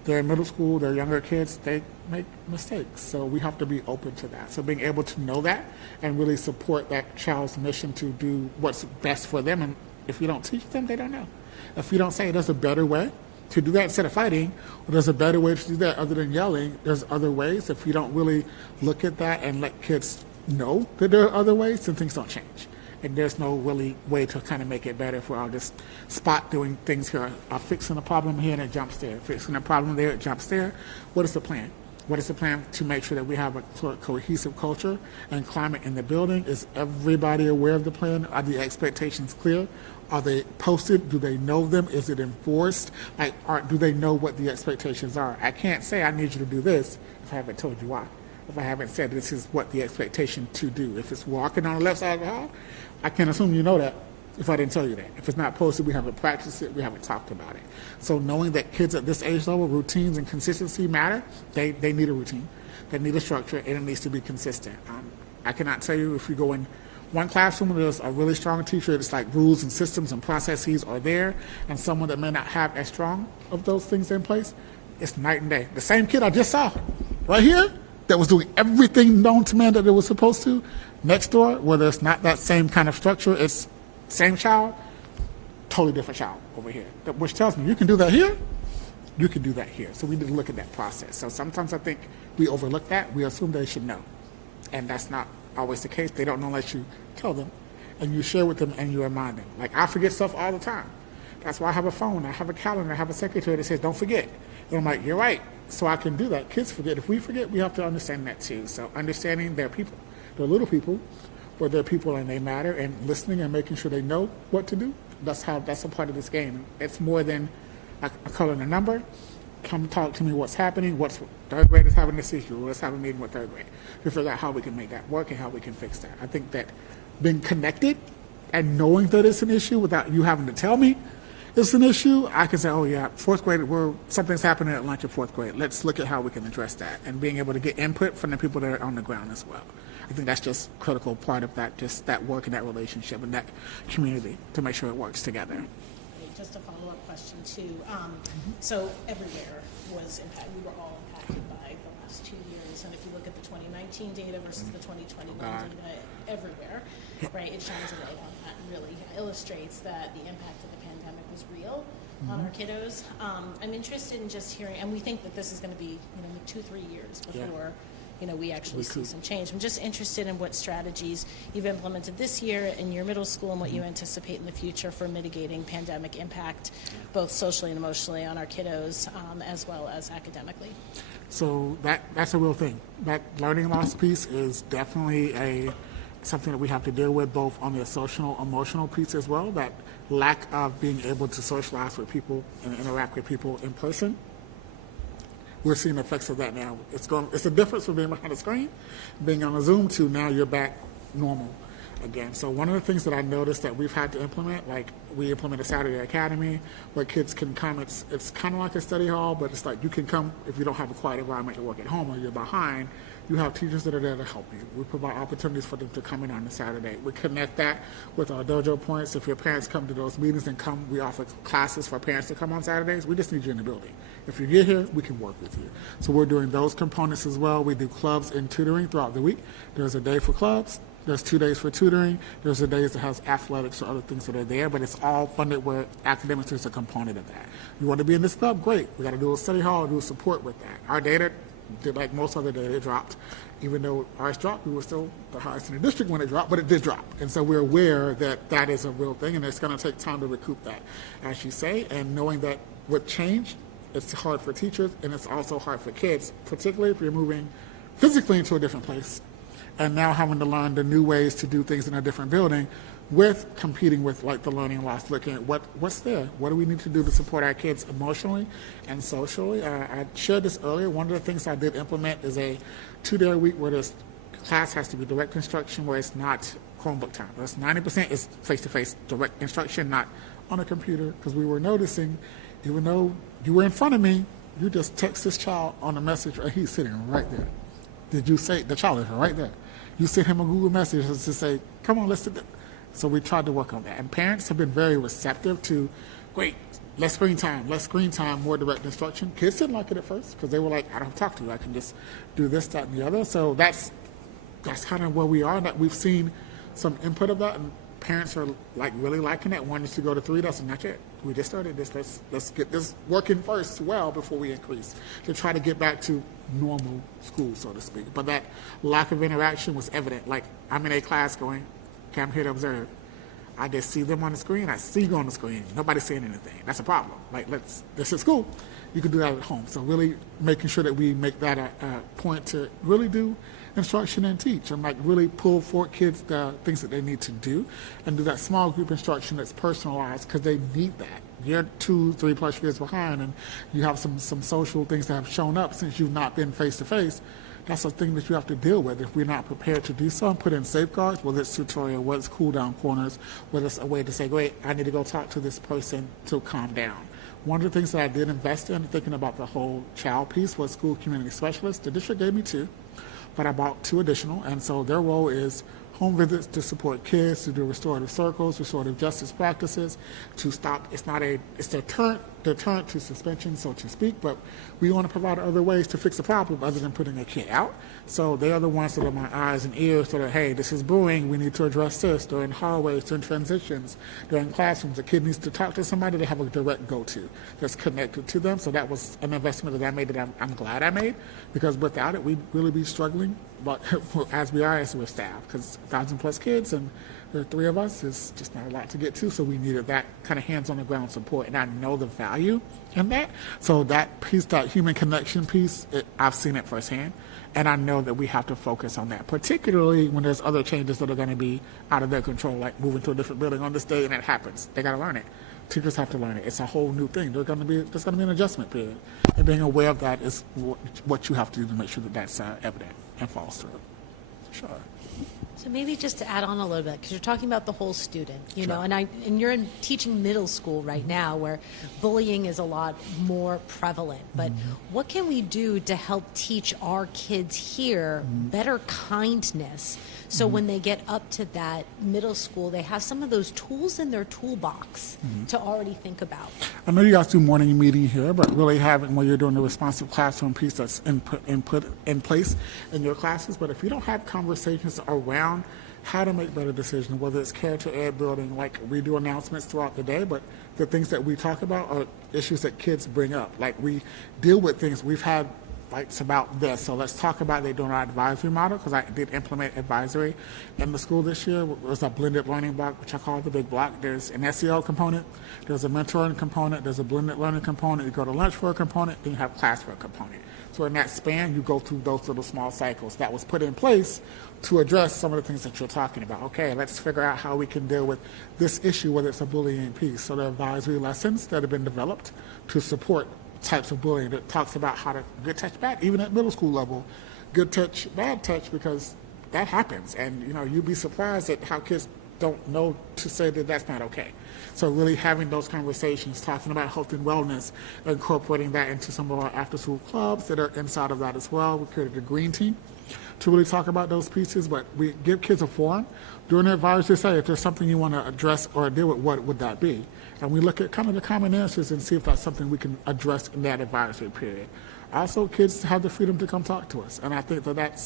They're in middle school, they're younger kids, they make mistakes. So we have to be open to that. So being able to know that and really support that child's mission to do what's best for them. And if you don't teach them, they don't know. If you don't say there's a better way to do that instead of fighting, or there's a better way to do that other than yelling, there's other ways. If you don't really look at that and let kids know that there are other ways, then things don't change. And there's no really way to kind of make it better if we're all just spot doing things here. Fixing a problem here and it jumps there. Fixing a problem there, it jumps there. What is the plan? What is the plan to make sure that we have a cohesive culture and climate in the building? Is everybody aware of the plan? Are the expectations clear? Are they posted? Do they know them? Is it enforced? Do they know what the expectations are? I can't say I need you to do this if I haven't told you why. If I haven't said this is what the expectation to do. If it's walking on the left side of the hall, I can assume you know that if I didn't tell you that. If it's not posted, we haven't practiced it, we haven't talked about it. So knowing that kids at this age level, routines and consistency matter, they need a routine, they need a structure, and it needs to be consistent. I cannot tell you if you go in one classroom where there's a really strong teacher, it's like rules and systems and processes are there, and someone that may not have as strong of those things in place, it's night and day. The same kid I just saw right here that was doing everything known to man that it was supposed to, next door, where there's not that same kind of structure, it's same child, totally different child over here. Which tells me you can do that here, you can do that here. So we need to look at that process. So sometimes I think we overlook that. We assume they should know. And that's not always the case. They don't know unless you tell them and you share with them and you remind them. Like, I forget stuff all the time. That's why I have a phone, I have a calendar, I have a secretary that says, don't forget. And I'm like, you're right. So I can do that. Kids forget. If we forget, we have to understand that too. So understanding they're people. They're little people, but they're people and they matter, and listening and making sure they know what to do. That's a part of this game. It's more than a color and a number. Come talk to me what's happening, what's third grade is having this issue, let's have a meeting with third grade to figure out how we can make that work and how we can fix that. I think that being connected and knowing that it's an issue without you having to tell me it's an issue, I can say, oh yeah, fourth grade, something's happening at lunch in fourth grade. Let's look at how we can address that, and being able to get input from the people that are on the ground as well. I think that's just a critical part of that, just that work and that relationship and that community to make sure it works together. Just a follow-up question too. So everywhere was impacted. We were all impacted by the last 2 years. And if you look at the 2019 data versus the 2021 data, everywhere, right, it shines a light on that and really illustrates that the impact of the pandemic was real on our kiddos. I'm interested in just hearing, and we think that this is going to be 2-3 years before we actually see some change. I'm just interested in what strategies you've implemented this year in your middle school and what you anticipate in the future for mitigating pandemic impact, both socially and emotionally on our kiddos, as well as academically. So that's a real thing. That learning loss piece is definitely something that we have to deal with, both on the social, emotional piece as well, that lack of being able to socialize with people and interact with people in person. We're seeing the effects of that now. It's a difference from being behind a screen, being on a Zoom, to now you're back normal again. So one of the things that I noticed that we've had to implement, like we implemented Saturday Academy, where kids can come. It's kind of like a study hall, but it's like you can come if you don't have a quiet environment to work at home or you're behind. You have teachers that are there to help you. We provide opportunities for them to come in on a Saturday. We connect that with our dojo points. If your parents come to those meetings and we offer classes for parents to come on Saturdays. We just need you in the building. If you get here, we can work with you. So we're doing those components as well. We do clubs and tutoring throughout the week. There's a day for clubs. There's 2 days for tutoring. There's a days that has athletics or other things that are there, but it's all funded where academics is a component of that. You want to be in this club? Great. We got to do a study hall, do support with that. Our data, like most other data, it dropped. Even though ours dropped, we were still the highest in the district when it dropped, but it did drop. And so we're aware that that is a real thing, and it's going to take time to recoup that, as you say, and knowing that with change, it's hard for teachers, and it's also hard for kids, particularly if you're moving physically into a different place and now having to learn the new ways to do things in a different building, with competing with like the learning loss, looking at what's there, what do we need to do to support our kids emotionally and socially. I shared this earlier. One of the things I did implement is a 2-day week where this class has to be direct instruction, where it's not Chromebook time. That's 90% is face-to-face direct instruction, not on a computer, because we were noticing, even though you were in front of me, you just text this child on a message, and he's sitting right there. Did you say, the child is right there. You sent him a Google message to say, come on, let's do that. So we tried to work on that. And parents have been very receptive to, great, less screen time, more direct instruction. Kids didn't like it at first because they were like, I don't have to talk to you. I can just do this, that, and the other. So that's kind of where we are. That we've seen some input of that, and parents are like really liking it, wanting us to go to 3. That's not yet. We just started this. Let's get this working first well before we increase, to try to get back to normal school, so to speak. But that lack of interaction was evident. Like, I'm in a class going, okay, I'm here to observe. I just see them on the screen. I see you on the screen. Nobody's saying anything. That's a problem. Like, this is school. You can do that at home. So really making sure that we make that a point to really do instruction and teach, and like really pull for kids the things that they need to do, and do that small group instruction that's personalized, because they need that. You're 2-3+ years behind, and you have some social things that have shown up since you've not been face to face. That's a thing that you have to deal with if we're not prepared to do so and put in safeguards, whether it's tutorial, whether it's cool down corners, whether it's a way to say, great, I need to go talk to this person to calm down. One of the things that I did invest in, thinking about the whole child piece, was school community specialists. The district gave me 2, but I bought 2 additional, and so their role is home visits to support kids, to do restorative circles, restorative justice practices, to stop. It's deterrent to suspension, so to speak, but we want to provide other ways to fix the problem other than putting a kid out. So they are the ones that are my eyes and ears that are, hey, this is brewing, we need to address this during hallways, during transitions, during classrooms. The kid needs to talk to somebody they have a direct go-to that's connected to them. So that was an investment that I made that I'm glad I made, because without it, we'd really be struggling, but as we are as we're staff, because 1,000+ kids and there are 3 of us is just not a lot to get to, so we needed that kind of hands-on-the-ground support, and I know the value in that. So that piece, that human connection piece, I've seen it firsthand, and I know that we have to focus on that, particularly when there's other changes that are going to be out of their control, like moving to a different building on this day, and that happens. They got to learn it. Teachers have to learn it. It's a whole new thing. There's going to be an adjustment period, and being aware of that is what you have to do to make sure that that's evident and falls through. Sure. So maybe just to add on a little bit, because you're talking about the whole student, you know, and you're teaching middle school right now where bullying is a lot more prevalent. But what can we do to help teach our kids here better kindness? So when they get up to that middle school, they have some of those tools in their toolbox to already think about. I know you guys do morning meeting here, but really having, when you're doing the responsive classroom piece, that's put in place in your classes. But if you don't have conversations around how to make better decisions, whether it's character ed building, like we do announcements throughout the day, but the things that we talk about are issues that kids bring up. Like we deal with things we've had. Like it's about this. So let's talk about they doing our advisory model, because I did implement advisory in the school this year. It was a blended learning block, which I call the big block. There's an SEL component, there's a mentoring component, there's a blended learning component, you go to lunch for a component, then you have class for a component. So in that span, you go through those little small cycles that was put in place to address some of the things that you're talking about. Okay, let's figure out how we can deal with this issue, whether it's a bullying piece. So the advisory lessons that have been developed to support types of bullying that talks about how to good touch, bad, even at middle school level, good touch, bad touch, because that happens. And, you know, you'd be surprised at how kids don't know to say that that's not okay. So really having those conversations, talking about health and wellness, incorporating that into some of our after-school clubs that are inside of that as well. We created a green team to really talk about those pieces, but we give kids a forum during their advisory to say, if there's something you want to address or deal with, what would that be? And we look at kind of the common answers and see if that's something we can address in that advisory period. Also, kids have the freedom to come talk to us, and I think that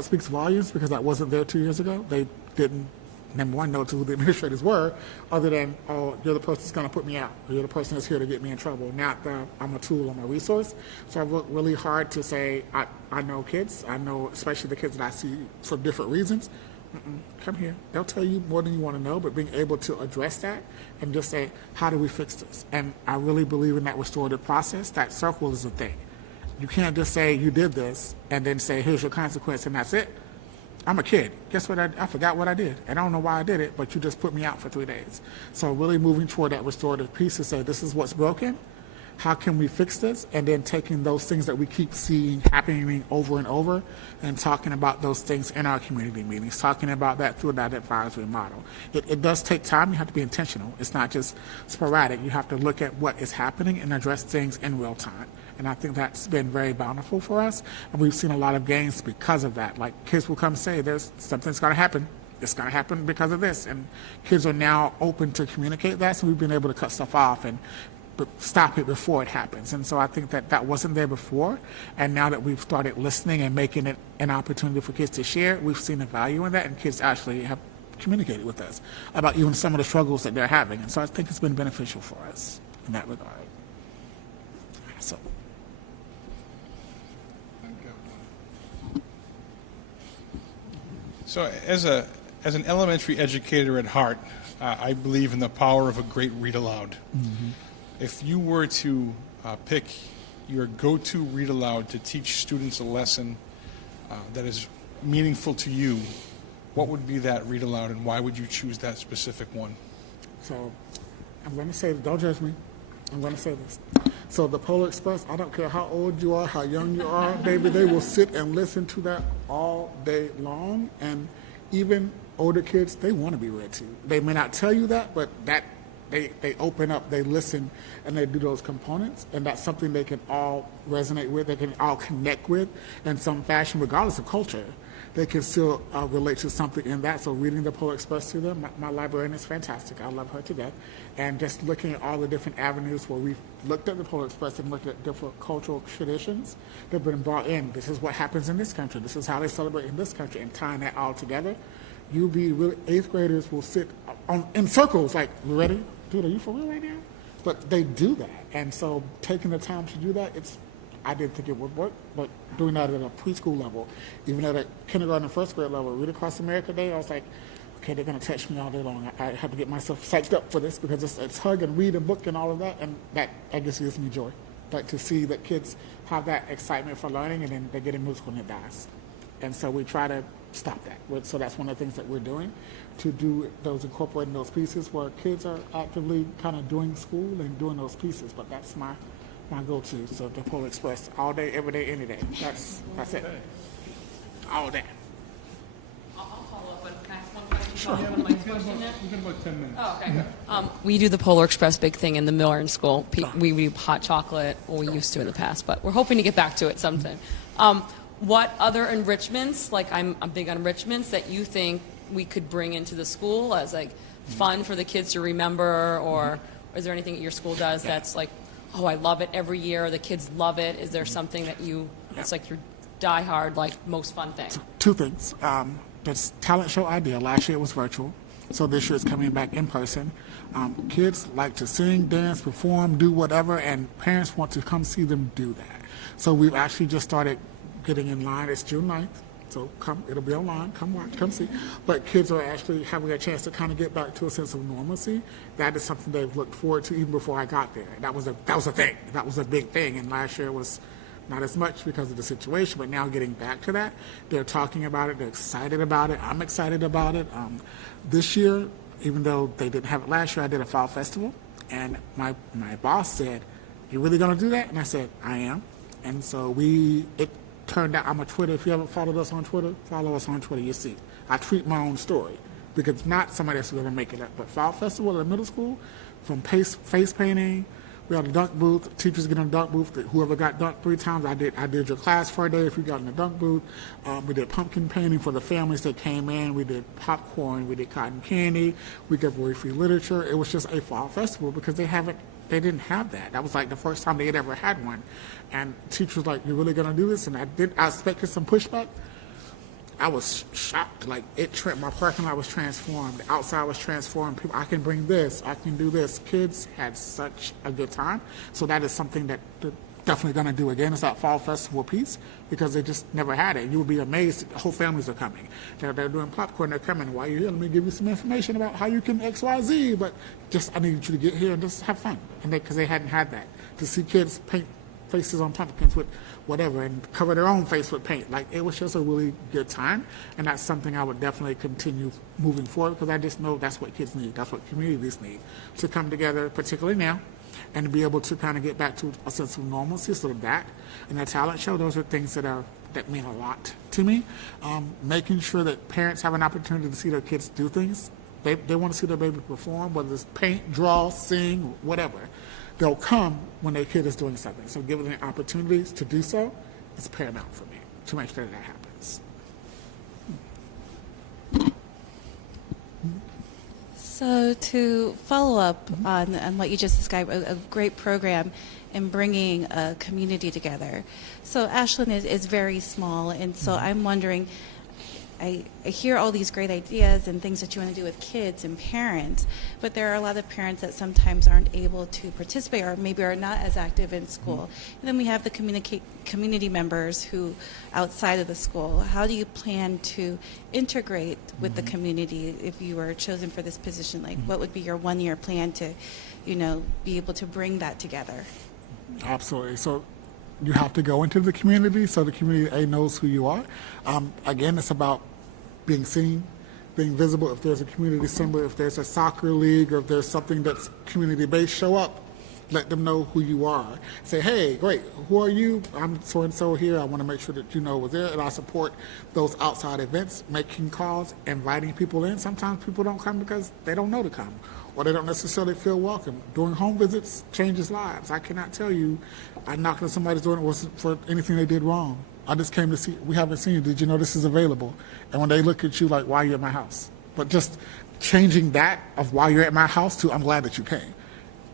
speaks volumes, because that wasn't there 2 years ago. They didn't, number one, know who the administrators were, other than, oh, you're the person that's going to put me out, or you're the person that's here to get me in trouble, not that I'm a tool, I'm a resource. So I work really hard to say, I know kids, I know especially the kids that I see for different reasons. Come here. They'll tell you more than you want to know, but being able to address that and just say, how do we fix this? And I really believe in that restorative process. That circle is a thing. You can't just say you did this and then say, here's your consequence, and that's it. I'm a kid. Guess what? I forgot what I did. And I don't know why I did it, but you just put me out for 3 days. So really moving toward that restorative piece to say, this is what's broken. How can we fix this? And then taking those things that we keep seeing happening over and over and talking about those things in our community meetings, talking about that through that advisory model. It does take time. You have to be intentional. It's not just sporadic. You have to look at what is happening and address things in real time. And I think that's been very bountiful for us. And we've seen a lot of gains because of that. Like kids will come say, there's something's going to happen. It's going to happen because of this. And kids are now open to communicate that. So we've been able to cut stuff off and stop it before it happens. And so I think that wasn't there before. And now that we've started listening and making it an opportunity for kids to share, we've seen the value in that, and kids actually have communicated with us about even some of the struggles that they're having. And so I think it's been beneficial for us in that regard. So as an elementary educator at heart, I believe in the power of a great read aloud. If you were to pick your go-to read aloud to teach students a lesson that is meaningful to you, what would be that read aloud, and why would you choose that specific one? So I'm going to say, don't judge me. I'm going to say this. So the Polar Express, I don't care how old you are, how young you are, baby, they will sit and listen to that all day long. And even older kids, they want to be read to. They may not tell you that, but that they open up, they listen, and they do those components, and that's something they can all resonate with, they can all connect with in some fashion, regardless of culture. They can still relate to something in that. So reading the Polar Express to them, my librarian is fantastic. I love her to death. And just looking at all the different avenues where we've looked at the Polar Express and looked at different cultural traditions that have been brought in. This is what happens in this country. This is how they celebrate in this country, and tying that all together. You'll be really, 8th graders will sit in circles like, you ready? Dude, are you for real right now? But they do that. And so taking the time to do that, I didn't think it would work, but doing that at a preschool level, even at a kindergarten and first grade level, Read Across America Day, I was like, okay, they're going to touch me all day long. I have to get myself psyched up for this because it's hug and read and book and all of that, and that I guess gives me joy. Like to see that kids have that excitement for learning, and then they get in musical and it dies. And so we try to stop that. So that's one of the things that we're doing, to do those, incorporating those pieces where kids are actively kind of doing school and doing those pieces. But that's my go-to. So the Polar Express, all day, every day, any day. That's it. All day. I'll follow up, but can I ask one question? Sure. We've got about 10 minutes. Oh, okay. We do the Polar Express big thing in the Miller School. We do hot chocolate, or we used to in the past, but we're hoping to get back to it sometime. What other enrichments, like I'm big on enrichments, that you think we could bring into the school as like fun for the kids to remember, or is there anything that your school does that's like, oh, I love it every year, the kids love it? Is there something that it's like your diehard, like most fun thing? Two things. This talent show idea, last year it was virtual, so this year it's coming back in person. Kids like to sing, dance, perform, do whatever, and parents want to come see them do that. So we've actually just started getting in line. It's June 9th, so come, it'll be online, come watch, come see. But kids are actually having a chance to kind of get back to a sense of normalcy. That is something they've looked forward to even before I got there. That was a thing. That was a big thing, and last year was not as much because of the situation, but now getting back to that, they're talking about it, they're excited about it, I'm excited about it. This year, even though they didn't have it last year, I did a fall festival, and my boss said, "You really gonna do that?" And I said, "I am." And so it turned out, I'm a Twitter, if you haven't followed us on Twitter, follow us on Twitter, you see. I tweet my own story, because it's not somebody else is gonna make it up. But fall festival at the middle school, from face painting, we had a dunk booth, teachers get in a dunk booth, whoever got dunked 3 times, I did your class for a day if you got in the dunk booth. We did pumpkin painting for the families that came in, we did popcorn, we did cotton candy, we gave away free literature. It was just a fall festival because they didn't have that. That was like the first time they had ever had one. And teachers was like, "You're really gonna do this?" And I expected some pushback. I was shocked. Like, my parking lot was transformed. The outside was transformed. People, I can bring this. I can do this. Kids had such a good time. So that is something that they're definitely going to do again. It's that fall festival piece because they just never had it. You would be amazed. The whole families are coming. They're doing popcorn. They're coming. While you're here, let me give you some information about how you can X, Y, Z. But I need you to get here and just have fun. And because they hadn't had that. To see kids paint faces on pumpkins with whatever and cover their own face with paint. Like, it was just a really good time, and that's something I would definitely continue moving forward because I just know that's what kids need. That's what communities need, to come together, particularly now, and to be able to kind of get back to a sense of normalcy. So that and the talent show, those are things that mean a lot to me. Making sure that parents have an opportunity to see their kids do things. They want to see their baby perform, whether it's paint, draw, sing, whatever. They'll come when their kid is doing something. So giving them opportunities to do so is paramount for me, to make sure that happens. So to follow up on what you just described, a great program in bringing a community together. So Ashland is very small, and so I'm wondering, I hear all these great ideas and things that you want to do with kids and parents, but there are a lot of parents that sometimes aren't able to participate or maybe are not as active in school. And then we have the community members who outside of the school. How do you plan to integrate with the community if you were chosen for this position? Like, what would be your one-year plan to, be able to bring that together? Absolutely. So you have to go into the community so the community knows who you are. Again, it's about being seen, being visible. If there's a community assembly, if there's a soccer league, or if there's something that's community-based, show up. let them know who you are. Say, hey, great, who are you? I'm so-and-so here. I want to make sure that you know we're there, and I support those outside events, making calls, inviting people in. Sometimes people don't come because they don't know to come, or they don't necessarily feel welcome. Doing home visits changes lives. I cannot tell you, I knocked on somebody's door and it wasn't for anything they did wrong. I just came to see, we haven't seen you. Did you know this is available? And when they look at you like, why are you at my house? But just changing that of why you're at my house to, I'm glad that you came.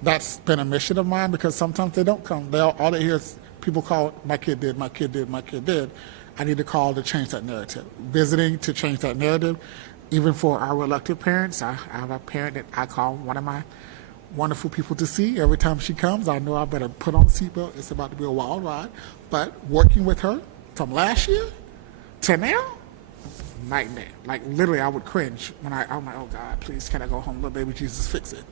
That's been a mission of mine, because sometimes they don't come. All they hear is people call, my kid did, my kid did, my kid did. I need to call to change that narrative. Visiting to change that narrative. Even for our reluctant parents, I have a parent that I call one of my wonderful people to see. Every time she comes, I know I better put on a seatbelt. It's about to be a wild ride. But working with her from last year to now, night and day. Like literally, I would cringe when I'm like, oh God, please, can I go home? Little baby Jesus, fix it.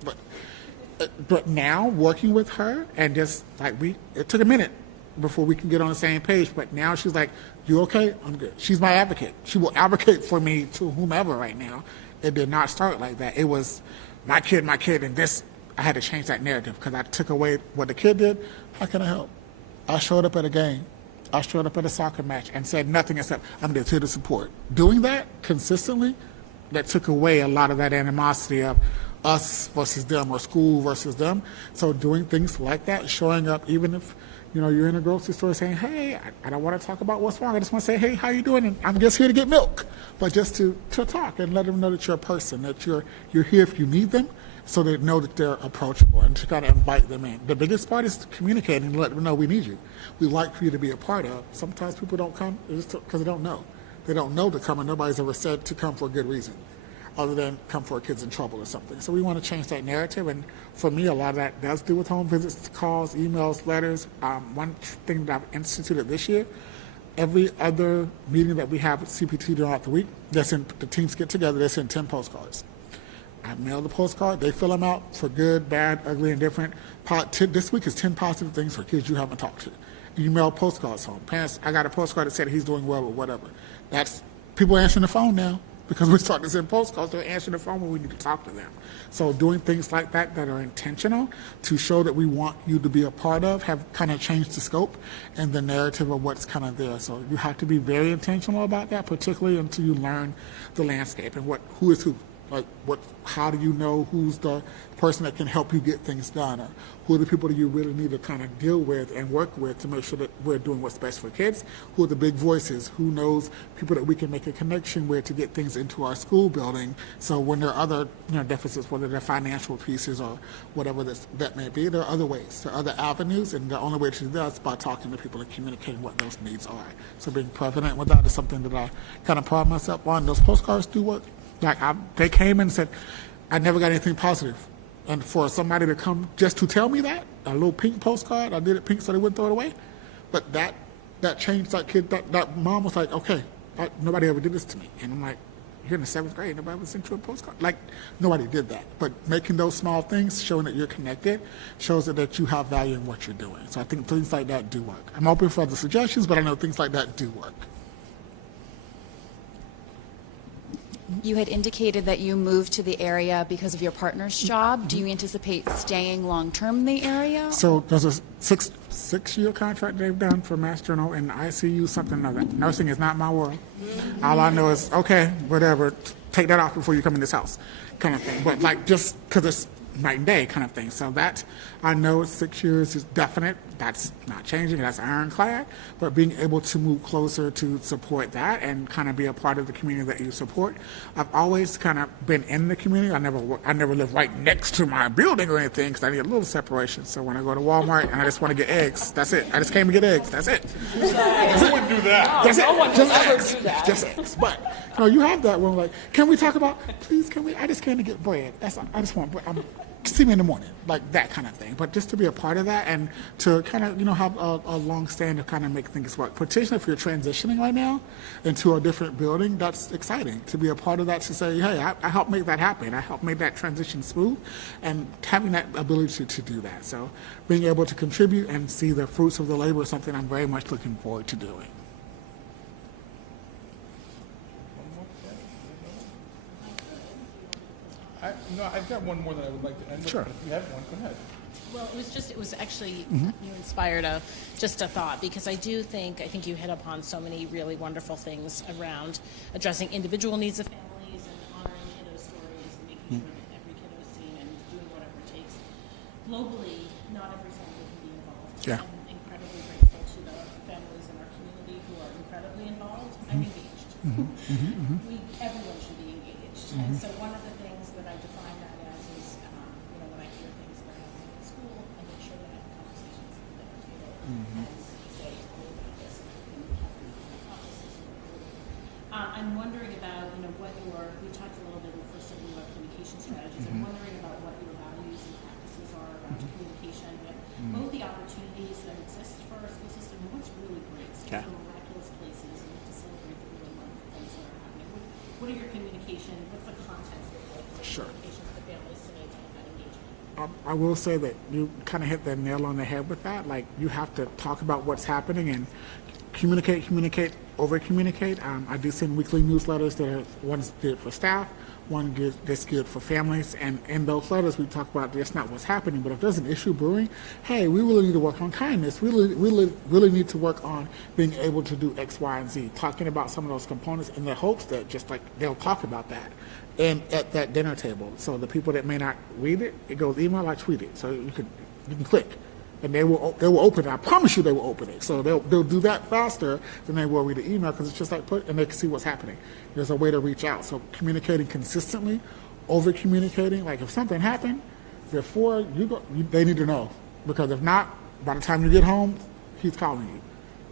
But now working with her, and just like it took a minute before we can get on the same page. But now she's like, you okay? I'm good. She's my advocate. She will advocate for me to whomever right now. It did not start like that. It was my kid, and this, I had to change that narrative because I took away what the kid did. How can I help? I showed up at a game. I showed up at a soccer match and said nothing except, I'm just here to support. Doing that consistently, that took away a lot of that animosity of us versus them or school versus them. So doing things like that, showing up, even if you're in a grocery store saying, hey, I don't want to talk about what's wrong. I just want to say, hey, how you doing? And I'm just here to get milk. But just to talk and let them know that you're a person, that you're here if you need them, so they know that they're approachable, and to kind of invite them in. The biggest part is communicating and let them know we need you. We like for you to be a part of. Sometimes people don't come just because they don't know. They don't know to come, and nobody's ever said to come for a good reason, other than come for a kid's in trouble or something. So we want to change that narrative, and for me, a lot of that does do with home visits, calls, emails, letters. One thing that I've instituted this year, every other meeting that we have with CPT throughout the week, the teams get together, they send 10 postcards. I mail the postcard, they fill them out for good, bad, ugly, indifferent. This week is 10 positive things for kids you haven't talked to. Email postcards home. Parents, I got a postcard that said he's doing well or whatever. That's people answering the phone now. Because we're starting to send postcards, they're answering the phone when we need to talk to them. So doing things like that are intentional to show that we want you to be a part of, have kind of changed the scope and the narrative of what's kind of there. So you have to be very intentional about that, particularly until you learn the landscape and who is who. Like how do you know who's the person that can help you get things done, or who are the people that you really need to kind of deal with and work with to make sure that we're doing what's best for kids? Who are the big voices? Who knows people that we can make a connection with to get things into our school building? So when there are other deficits, whether they're financial pieces or whatever that may be, there are other ways, there are other avenues, and the only way to do that is by talking to people and communicating what those needs are. So being prevalent with that is something that I kind of pride myself on. Those postcards do work. Like they came and said, I never got anything positive. And for somebody to come just to tell me that, a little pink postcard, I did it pink so they wouldn't throw it away. But that changed that kid. That mom was like, okay, nobody ever did this to me. And I'm like, you're in the 7th grade, nobody ever sent you a postcard. Like, nobody did that. But making those small things, showing that you're connected, shows that you have value in what you're doing. So I think things like that do work. I'm open for other suggestions, but I know things like that do work. You had indicated that you moved to the area because of your partner's job. Do you anticipate staying long-term in the area? So there's a six-year contract they've done for Mass General in ICU, something like that. Nursing is not my world. All I know is, okay, whatever, take that off before you come in this house kind of thing. But like just because it's night and day kind of thing. So that, I know 6 years is definite. That's not changing. That's ironclad. But being able to move closer to support that and kind of be a part of the community that you support. I've always kind of been in the community. I never lived right next to my building or anything because I need a little separation. So when I go to Walmart and I just want to get eggs, that's it. I just came to get eggs. That's it. Who would do that? That's it. No one would ever do that. Just eggs. But you have that one like, can we talk about, please, can we? I just came to get bread. I just want bread. See me in the morning, like that kind of thing. But just to be a part of that and to kind of, have a long stand to kind of make things work. Particularly if you're transitioning right now into a different building, that's exciting. To be a part of that, to say, hey, I helped make that happen. I helped make that transition smooth, and having that ability to do that. So being able to contribute and see the fruits of the labor is something I'm very much looking forward to doing. No, I've got one more that I would like to end with. Sure. If you have one, go ahead. Well, it was actually, you inspired just a thought, because I think you hit upon so many really wonderful things around addressing individual needs of families and honoring kiddo stories and making sure that every kiddo is seen and doing whatever it takes. Globally, not every family can be involved. Yeah. I'm incredibly grateful to the families in our community who are incredibly involved. I'm engaged. Everyone should be engaged. And so one of the things that I define that as is, when I hear things that are happening in school, I make sure that I have conversations at the dinner table and say, oh, about this, and have processes. I'm wondering about, we talked a little bit first about communication strategies. I'm wondering about what your values and practices are around communication with both the opportunities that exist for our school system and what's really great. Yeah. Some miraculous places, and to celebrate the really wonderful things that are happening. What are your communication, what's the content of Sure. communications to families to maintain that engagement? I will say that you kind of hit the nail on the head with that. Like, you have to talk about what's happening and communicate, over-communicate. I do send weekly newsletters that are one's good for staff, one that's good for families. And in those letters, we talk about just not what's happening, but if there's an issue brewing, hey, we really need to work on kindness. We really need to work on being able to do X, Y, and Z. Talking about some of those components in the hopes that just like they'll talk about that. And at that dinner table, so the people that may not read it, it goes email, I tweet it, so you can click, and they will open it. I promise you, they will open it. So they'll do that faster than they will read the email, because it's just like and they can see what's happening. There's a way to reach out. So communicating consistently, over communicating. Like if something happened before you go, they need to know, because if not, by the time you get home, he's calling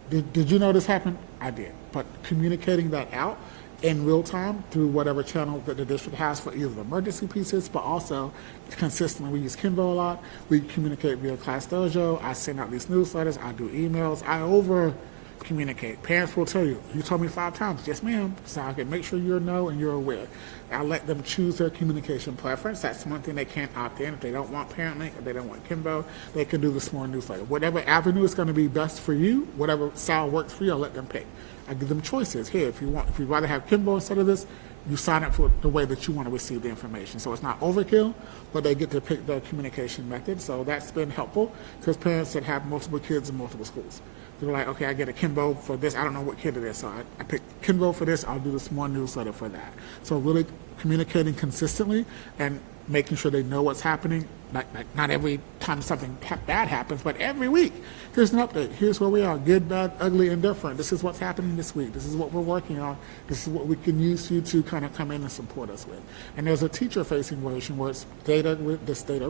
you. Did you know this happened? I did. But communicating that out in real time through whatever channel that the district has for either the emergency pieces, but also consistently. We use Kinvo a lot. We communicate via Class Dojo. I send out these newsletters. I do emails. I over communicate. Parents will tell you, you told me 5 times. Yes, ma'am. So I can make sure you know and you're aware. I let them choose their communication preference. That's one thing they can't opt in. If they don't want Parent Link, if they don't want Kinvo, they can do the small newsletter. Whatever avenue is going to be best for you, whatever style works for you, I'll let them pick. I give them choices. Here, if you'd rather have Kinvo instead of this, you sign up for the way that you want to receive the information. So it's not overkill, but they get to pick their communication method. So that's been helpful, because parents that have multiple kids in multiple schools, they're like, okay, I get a Kinvo for this. I don't know what kid it is, so I pick Kinvo for this. I'll do this one newsletter for that. So really communicating consistently and making sure they know what's happening. Not every time something bad happens, but every week. Here's an update. Here's where we are. Good, bad, ugly, indifferent. This is what's happening this week. This is what we're working on. This is what we can use you to kind of come in and support us with. And there's a teacher-facing version where it's data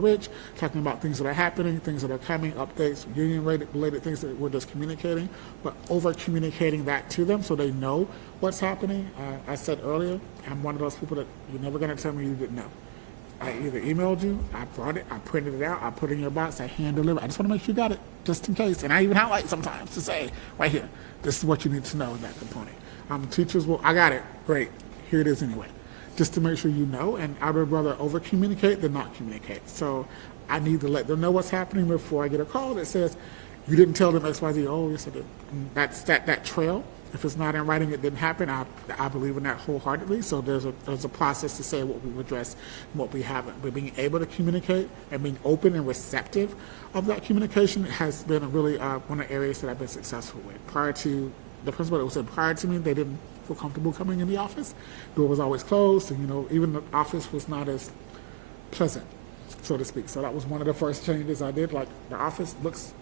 rich, talking about things that are happening, things that are coming, updates, union-related things that we're just communicating, but over-communicating that to them so they know what's happening. I said earlier, I'm one of those people that you're never going to tell me you didn't know. I either emailed you, I brought it, I printed it out, I put it in your box, I hand delivered. I just want to make sure you got it, just in case. And I even highlight sometimes to say, right here, this is what you need to know in that component. Teachers will, I got it, great, here it is anyway. Just to make sure you know, and I would rather over-communicate than not communicate. So I need to let them know what's happening before I get a call that says, you didn't tell them X, Y, Z. Oh, yes, I did. And that's that trail. If it's not in writing, it didn't happen. I believe in that wholeheartedly. So there's a process to say what we've addressed and what we haven't. But being able to communicate and being open and receptive of that communication has been really one of the areas that I've been successful with. Prior to the principal that was in prior to me, they didn't feel comfortable coming in the office. The door was always closed, and even the office was not as pleasant, so to speak. So that was one of the first changes I did. Like, the office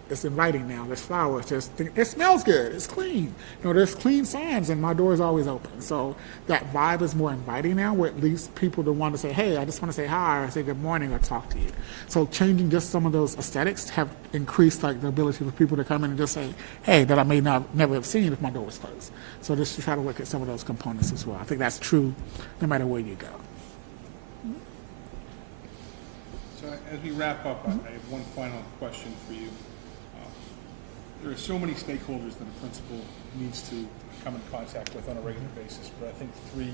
it's inviting now. There's flowers. It smells good. It's clean. There's clean signs, and my door is always open. So that vibe is more inviting now, where at least people that want to say, hey, I just want to say hi, or say good morning, or talk to you. So changing just some of those aesthetics have increased the ability for people to come in and just say, hey, that I may never have seen if my door was closed. So just to try to look at some of those components as well. I think that's true no matter where you go. So as we wrap up, I have one final question for you. There are so many stakeholders that a principal needs to come in contact with on a regular basis, but I think 3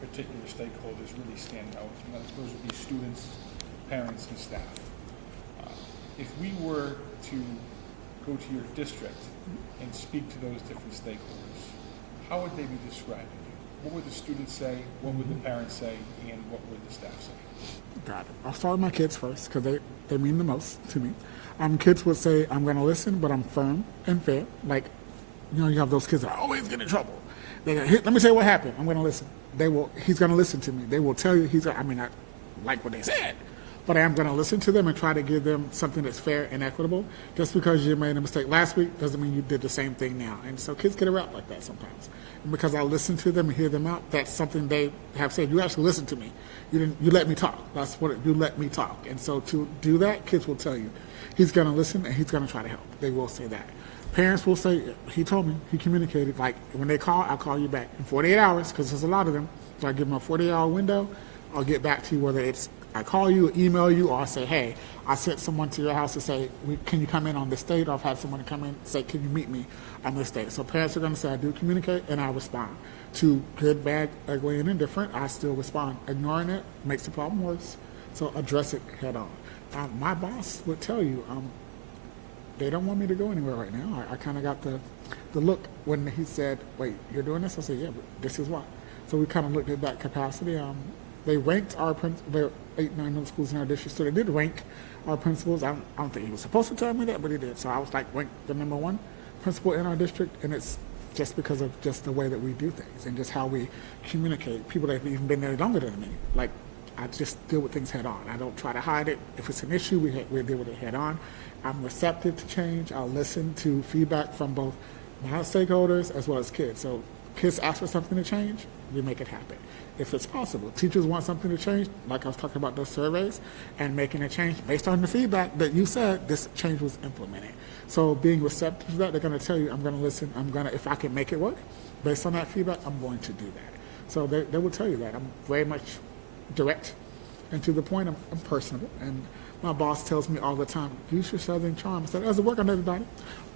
particular stakeholders really stand out. Those would be students, parents, and staff. If we were to go to your district and speak to those different stakeholders, how would they be describing you? What would the students say? What would the parents say? And what would the staff say? Got it. I'll start with my kids first because they mean the most to me. Kids would say, I'm going to listen, but I'm firm and fair. Like, you have those kids that always get in trouble. They go, let me tell you what happened. I'm going to listen. He's going to listen to me. They will tell you, I like what they said, but I am going to listen to them and try to give them something that's fair and equitable. Just because you made a mistake last week doesn't mean you did the same thing now. And so kids get around like that sometimes. And because I listen to them and hear them out, that's something they have said. You actually listened to me. You let me talk. That's what you let me talk. And so to do that, kids will tell you, he's going to listen and he's going to try to help. They will say that. Parents will say, he told me, he communicated, like when they call, I'll call you back in 48 hours because there's a lot of them. So I give them a 48-hour window. I'll get back to you, whether it's I call you, email you, or I say, hey, I sent someone to your house to say, can you come in on this date? Or I've had someone come in and say, can you meet me on this date? So parents are going to say, I do communicate, and I respond. To good, bad, ugly, and indifferent, I still respond. Ignoring it makes the problem worse, so address it head on. My boss would tell you, they don't want me to go anywhere right now. I kind of got the look when he said, wait, you're doing this? I said, yeah, but this is why. So we kind of looked at that capacity. They ranked there are 8, 9 middle schools in our district, so they did rank our principals. I don't think he was supposed to tell me that, but he did. So I was like ranked the #1 principal in our district, and it's just because of just the way that we do things and just how we communicate. People that have even been there longer than me, like I just deal with things head on. I don't try to hide it. If it's an issue, we deal with it head on. I'm receptive to change. I'll listen to feedback from both my stakeholders as well as kids. So kids ask for something to change, we make it happen. If it's possible, teachers want something to change, like I was talking about those surveys, and making a change based on the feedback that you said this change was implemented. So being receptive to that, they're going to tell you, I'm going to listen, if I can make it work, based on that feedback, I'm going to do that. So they will tell you that. I'm very much direct and to the point. I'm personable. And my boss tells me all the time, use your Southern charm. I said, it doesn't work on everybody,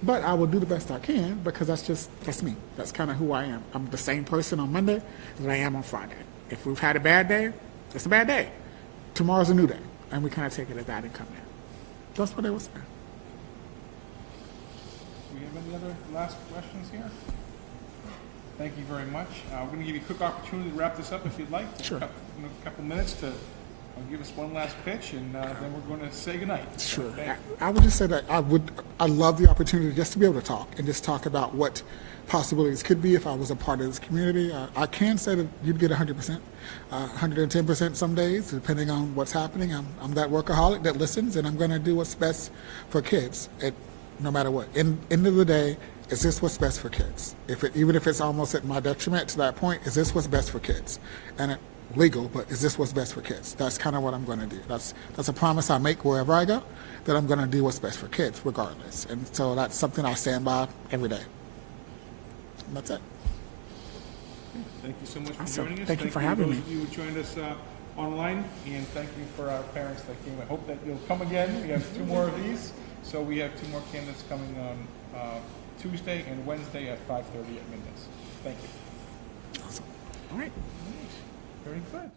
but I will do the best I can because that's me. That's kind of who I am. I'm the same person on Monday as I am on Friday. If we've had a bad day, it's a bad day. Tomorrow's a new day. And we kind of take it as that and come in. That's what they were saying. Do we have any other last questions here? Thank you very much. We're going to give you a quick opportunity to wrap this up if you'd like. Sure. A couple minutes to give us one last pitch, and then we're going to say goodnight. Sure. Okay. I would just say that I love the opportunity just to be able to talk and just talk about what possibilities could be if I was a part of this community. I can say that you'd get 100%, 110% some days, depending on what's happening. I'm that workaholic that listens, and I'm going to do what's best for kids, no matter what. End of the day, is this what's best for kids? Even if it's almost at my detriment to that point, is this what's best for kids? And legal, but is this what's best for kids? That's kind of what I'm going to do. That's a promise I make wherever I go, that I'm going to do what's best for kids, regardless. And so that's something I stand by every day. And that's it. Thank you so much for Awesome. joining us. Thank you for having me. Those of you who joined us online, and thank you for our parents that came. I hope that you'll come again. We have 2 more of these, so we have 2 more candidates coming on Tuesday and Wednesday at 5:30 at Mindess. Thank you. Awesome. All right. Very good.